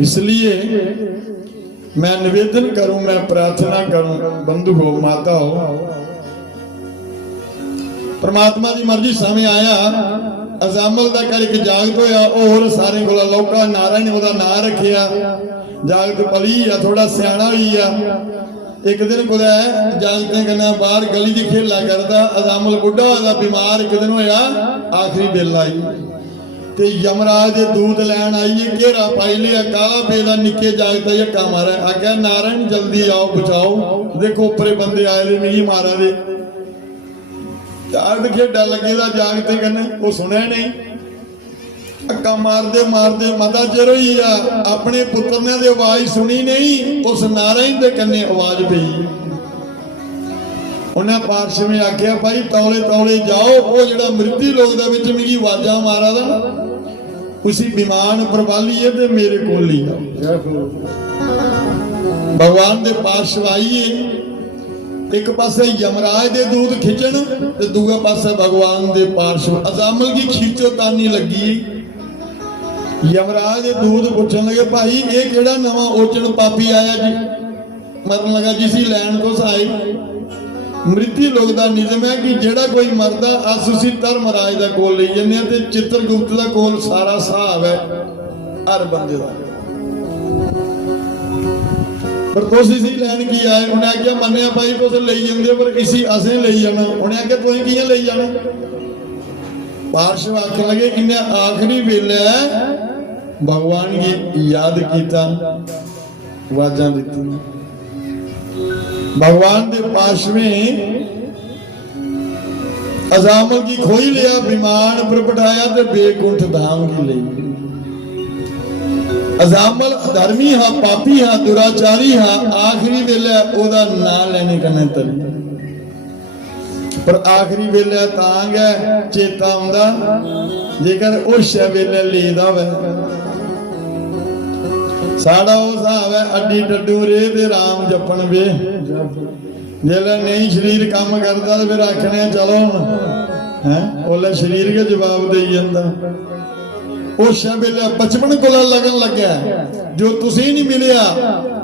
इसलिए मैं निवेदन करूं, मैं प्रार्थना करूं, बंधु हो, माता हो, परमात्मा की मर्जी सामने आया, अजामल का कर एक जागत होया, और सारे को लौका नारायण ओदा नां रखिया, जागत पली आ, थोड़ा सियाना हुई आ। एक दिन कुछ जागते कन्नै बाहर गली च खेला करता, अजामल बुढ़ा होया बीमार, एक दिन होया आखिरी बेल आई, ते यमराज दे दूत लैन आइए, घेरा पाई लिया, काला पेदा निके जागता झक्का मारा, आख्या नारायण जल्दी आओ बचाओ, देखो उपरे बंदे आए दे मिगी मारा दे। चार खेडा लगे दा जागते कन्नै, वो सुनिया नहीं, धक्का मारदे मारदे मता चिर होई आ, अपने पुत्र ने दे आवाज सुनी नहीं, उस नारायण दे कन्ने आवाज पई। उन्हें पार्षद में आख्या भाई तौले तौले जाओ, वो जो मृत्यु लोग दे विच मिगी आवाजा मारा दा ना, उसी विमान पर वालीए ते मेरे कोल ही आओ। भगवान दे पार्षद आइए, एक पासे यमराज दे दूध खिंचण ते दूए पासे भगवान दे पार्श्व अजामल की खींचोतानी लगी। यमराज दे दूध पुछण लगे भाई ये केड़ा नवा ओचन पापी आया जी मरन लगा जिसी लैन को साई। मृत्यु लोक दा निजम है कि जेड़ा कोई मरदा अस उसी धर्मराज दा कोल ले जन्ने ते चित्रगुप्त दा कोल सारा हिसाब है हर बंदे दा। पर तुस इसी लैन की आए उन्हें आख्या मन्निया भाई तुस ले जांदे पर इसी असें ले जाना। उन्हें आख्या तुसीं कियां ले जाना। पार्श्व आखन लगे इन्हें आखिरी वेले भगवान की याद कीता आवाजां दित्ती। भगवान दे पार्श्वें अजामल की खोई लिया विमान पर बिठाया ते बेकुंठ धाम की ले। अजामल धर्मी हा पापी हा दुराचारी हा आखिरी वेले ओदा नाम लेने कन्ने तरी पर आखिरी वेले तां गै चेता आउंदा जेकर उस वेले लेदा वे साड़ा वो हिसाब है अड्डी डड्डू रे ते राम जपन वे जेल्लै नहीं शरीर काम करता तो फिर आखने चलो है ओले शरीर के जवाब दे जांदा। उस वेले बचपन कोला लगन लग्या जो तुसीं नहीं मिलिया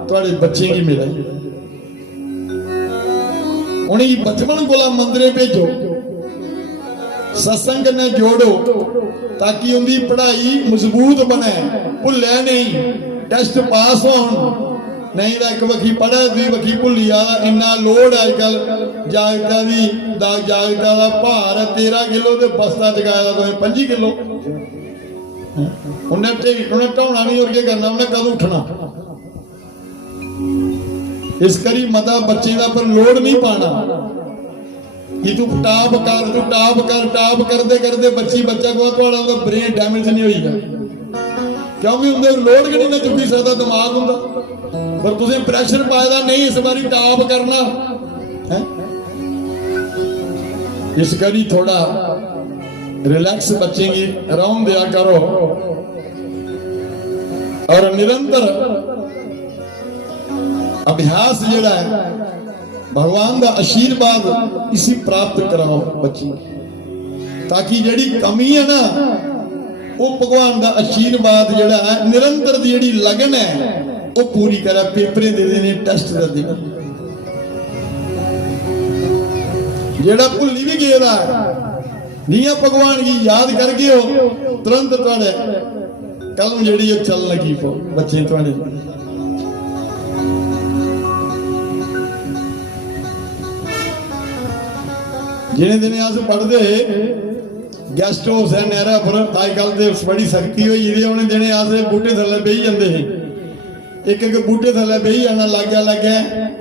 तुहाडे बच्चे की मिले। उन्हें बचपन कोला मंदिरे भेजो सत्संग ने जोड़ो ताकि उनकी पढ़ाई मजबूत बने भुले नहीं टेस्ट पास हो नहीं तो एक बखी पढ़े दूई बखी भुली जाता। इन्ना लोड अजकल जागता दी जागता का भार 13 किलो तो बस्ता चकाया तो 25 किलो उन्हें ढाउना नहीं और क्या करना उन्हें कद उठना। इस करी मता बच्चे का पर लोड नहीं पाना कि तू टाप करते करते बच्चा को थोड़ा ब्रेन डैमेज नहीं होगा क्योंकि उनके लोड कि नहीं चुकी सकता दिमाग होंगे पर तुझे प्रेशर पाया नहीं इस बारी टाप करना है। इस करी थोड़ा रिलैक्स बच्चे की रौन दिया करो और निरंतर अभ्यास जड़ा है भगवान का आशीर्वाद इसी प्राप्त कराओ बच्ची ताकि जड़ी कमी है ना वो भगवान का आशीर्वाद जड़ा है निरंतर जी लगन है वो पूरी करे। पेपरे दे देने टेस्ट दे देने जेड़ा भुली भी गया जियां भगवान की याद करके हो तुरंत तुहाडे कलम जड़ी चल लगी पो बच्चे तुहाडे। जिने दिन अस पढ़ते गेस्ट हाउस है नहरा पर अजकल तो बड़ी सख्ती हुई जी उन्हें दिन अस बूटे थले बेही जाते एक बूटे थले बेही जाना लाग्या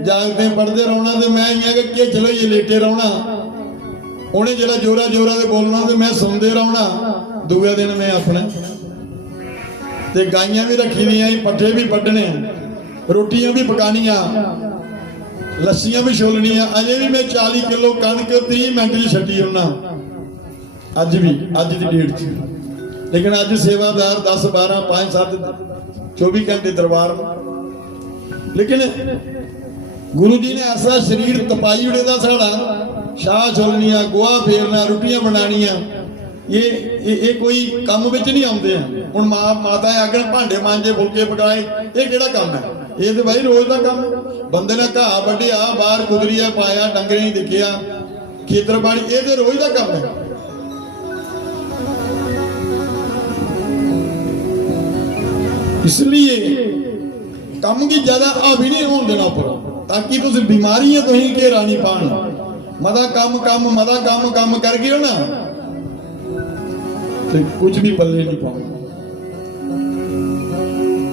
जागते पढ़ते रहना तो मैं कि चलो ये लेटे रहना उन्हें जरा जोरा जोरा से बोलना तो मैं सुनते रहना। दूसरे दिन मैं अपने ते गाइयां भी रखी दियां पट्ठे भी पढ़ने रोटियां भी पकानियां लस्सियां भी छोलनियां। अजे भी मैं 40 किलो कणक 30 मिनट च छड्डी होना अज भी अज की डेट च। लेकिन अज सेवादार 10 12 5 7 24 घंटे दरबार। लेकिन गुरु जी ने ऐसा शरीर तपाई उड़े दा साड़ा शाह छोलनियां गोहा फेरना रोटियां बनानियां ये कोई कम विच नहीं आउंदे हैं। हुण माता आखन भांडे मांजे फुलके पकाए ये केड़ा काम है ये तो भाई रोज का काम है। बंदे ने घाह वड्ढिया बाहर कुदरिया पाया डंगरे नहीं दिखिया खेतरबाड़ी ये तो रोज का काम है। इसलिए कम की ज्यादा हावी नहीं होने देना उपर ताकि तुम बीमारियां तो ही घेरा नहीं पान। मदा कम कर गए हो ना तो कुछ भी पल्ले नहीं पाओ।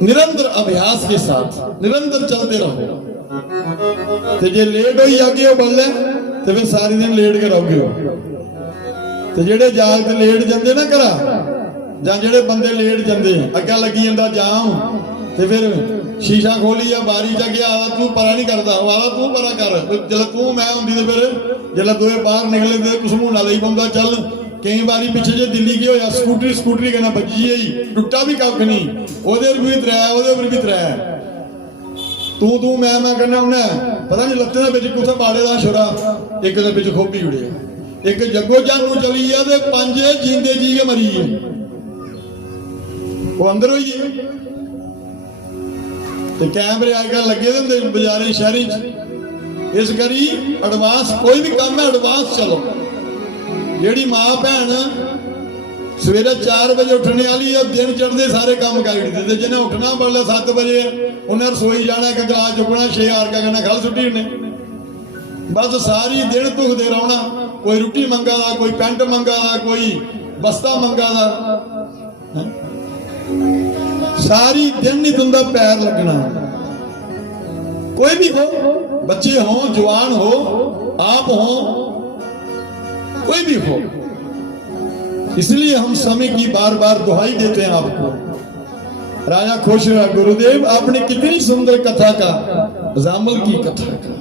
निरंतर अभ्यास के साथ निरंतर चलते रहो तो जे लेट हो जागे हो बल्ले तो फिर सारे दिन लेट के रहोगे हो। तो जेडे जागते लेट जाते ना घरा ਜਾਂ ਜਿਹੜੇ ਬੰਦੇ ਲੇਟ ਜਾਂਦੇ ਅੱਗੇ ਲੱਗੀ ਜਾਂਦਾ ਜਾਮ ਤੇ ਫਿਰ ਸ਼ੀਸ਼ਾ ਖੋਲੀ ਜਾਂ ਬਾਰੀ ਚ ਗਿਆ ਤੂੰ ਪਰਾ ਨਹੀਂ ਕਰਦਾ ਵਾਲਾ ਤੂੰ ਪਰਾ ਕਰ ਜਦੋਂ ਤੂੰ ਮੈਂ ਹੁੰਦੀ ਤੇ ਫਿਰ ਜਦੋਂ ਦੋਏ ਬਾਹਰ ਨਿਕਲੇ ਤੇ ਕੁਸਮੂ ਨਾਲ ਹੀ ਬੰਦਾ ਚੱਲ ਕਈ ਵਾਰੀ ਪਿੱਛੇ ਜੇ ਦਿੱਲੀ ਕੀ ਹੋਇਆ ਸਕੂਟਰੀ ਕਹਿੰਦਾ ਵੱਜੀ ਹੀ ਟੁੱਟਾ ਵੀ ਕੱਖ ਨਹੀਂ ਉਹਦੇ ਵੀ ਤਰਾਇਆ ਉਹਦੇ ਵੀ ਤਰਾਇਆ ਤੂੰ ਮੈਂ ਕਹਿੰਦਾ ਉਹਨੇ पता नहीं लत्ते दे विच कुत्थे बाड़े दा छुरा एक दे विच खोपी उड़िया एक जग्गो जानू चली है ते पंजे जींदे जी के मरी है वो अंदर होई है ते कैमरे आजकल लगे होंदे बाजारे शहरी च इस करी एडवांस कोई भी काम है एडवांस चलो जेड़ी मां भैन सवेरे 4 बजे उठने वाली है दिन चढ़ते सारे काम कर देते जिन्हें उठना बोले 7 बजे उन्हें रसोई जाना एक गिलास चुकना 6 आर का कहना खल सुट्टी ने बस सारी दिन भुखते रहना कोई रोटी मंगा दा कोई पेंट मंगा दा कोई बस्ता मंगा दा सारी दिन नहीं तुंदा पैर लगना कोई भी हो बच्चे हो जवान हो आप हो कोई भी हो इसलिए हम समय की बार बार दुहाई देते हैं आपको राजा खुश रहा गुरुदेव आपने कितनी सुंदर कथा का जामल की कथा का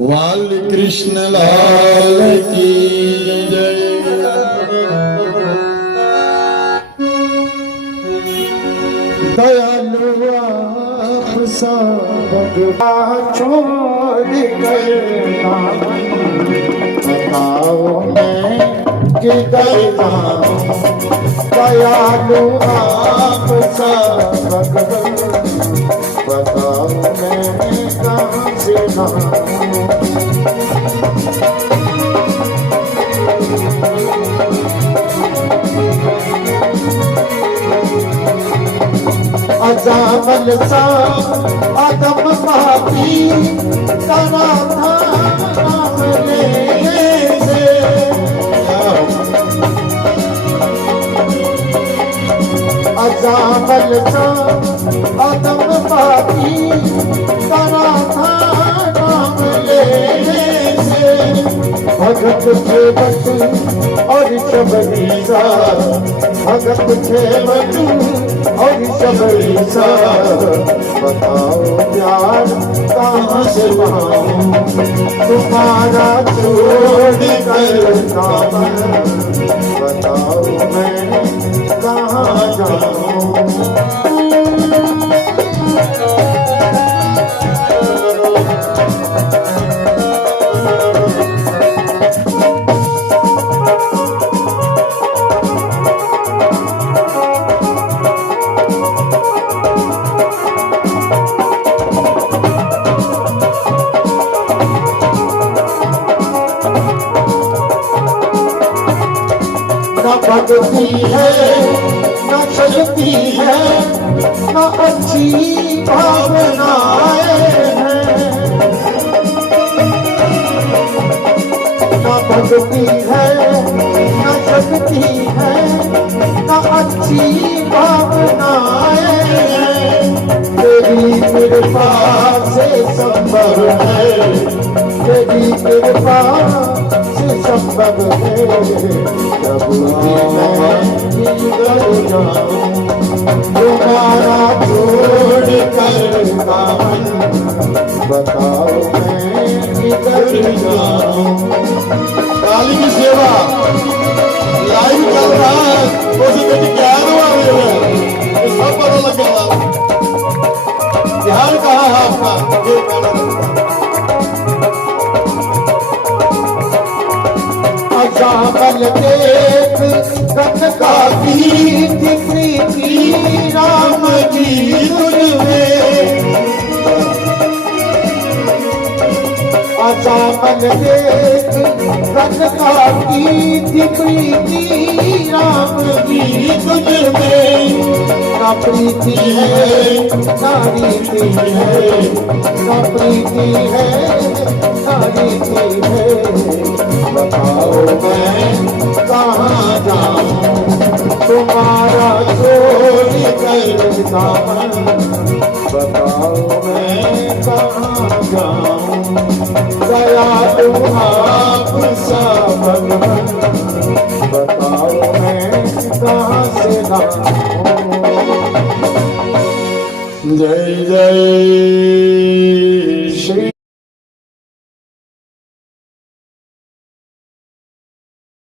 वाल कृष्ण लाल की जय दयालु आप सब छोड़ कर बताओ मैं किधर जाऊं दयालु आप सब बताओ मैं कहाँ से जाऊं अजामल सा आदम पापी तना था नाम लेने से अजामल सा आदम पापी तना था नाम लेने से भगत सेवक और शबरीसा भगत सेवक और शबरीसा बताओ प्यार कहाँ से पाऊं तुम्हारा छोड़ कर कामन बताओ मैं कहाँ जाऊं भक्ति है न शक्ति है न अच्छी भावनाएं हैं न भक्ति है न शक्ति है न अच्छी भावनाएं हैं तेरी कृपा से संभव है तेरी कृपा से संभव है प्रभु मैं किधर जाऊं तुम्हारा छोड़ कर कामन बताओ मैं किधर जाऊं काली की सेवा लाइव चल रहा है उस दिन ज्ञान हुआ है सब पता लगा ध्यान कहाँ है आपका ये कहना अजामल देख रथ का गीत प्रीति राम जी तुझमें अजामल देख रथ का गीत प्रीति राम जी तुझमें ना प्रीति है ना रीति है ना प्रीति है ना रीति है बताओ मैं कहाँ जाऊं तुम्हारा छोड़ कर दामन बताओ मैं कहाँ जाऊं दयालु आप सब भगवान बताओ मैं कहाँ से जाऊं जय जय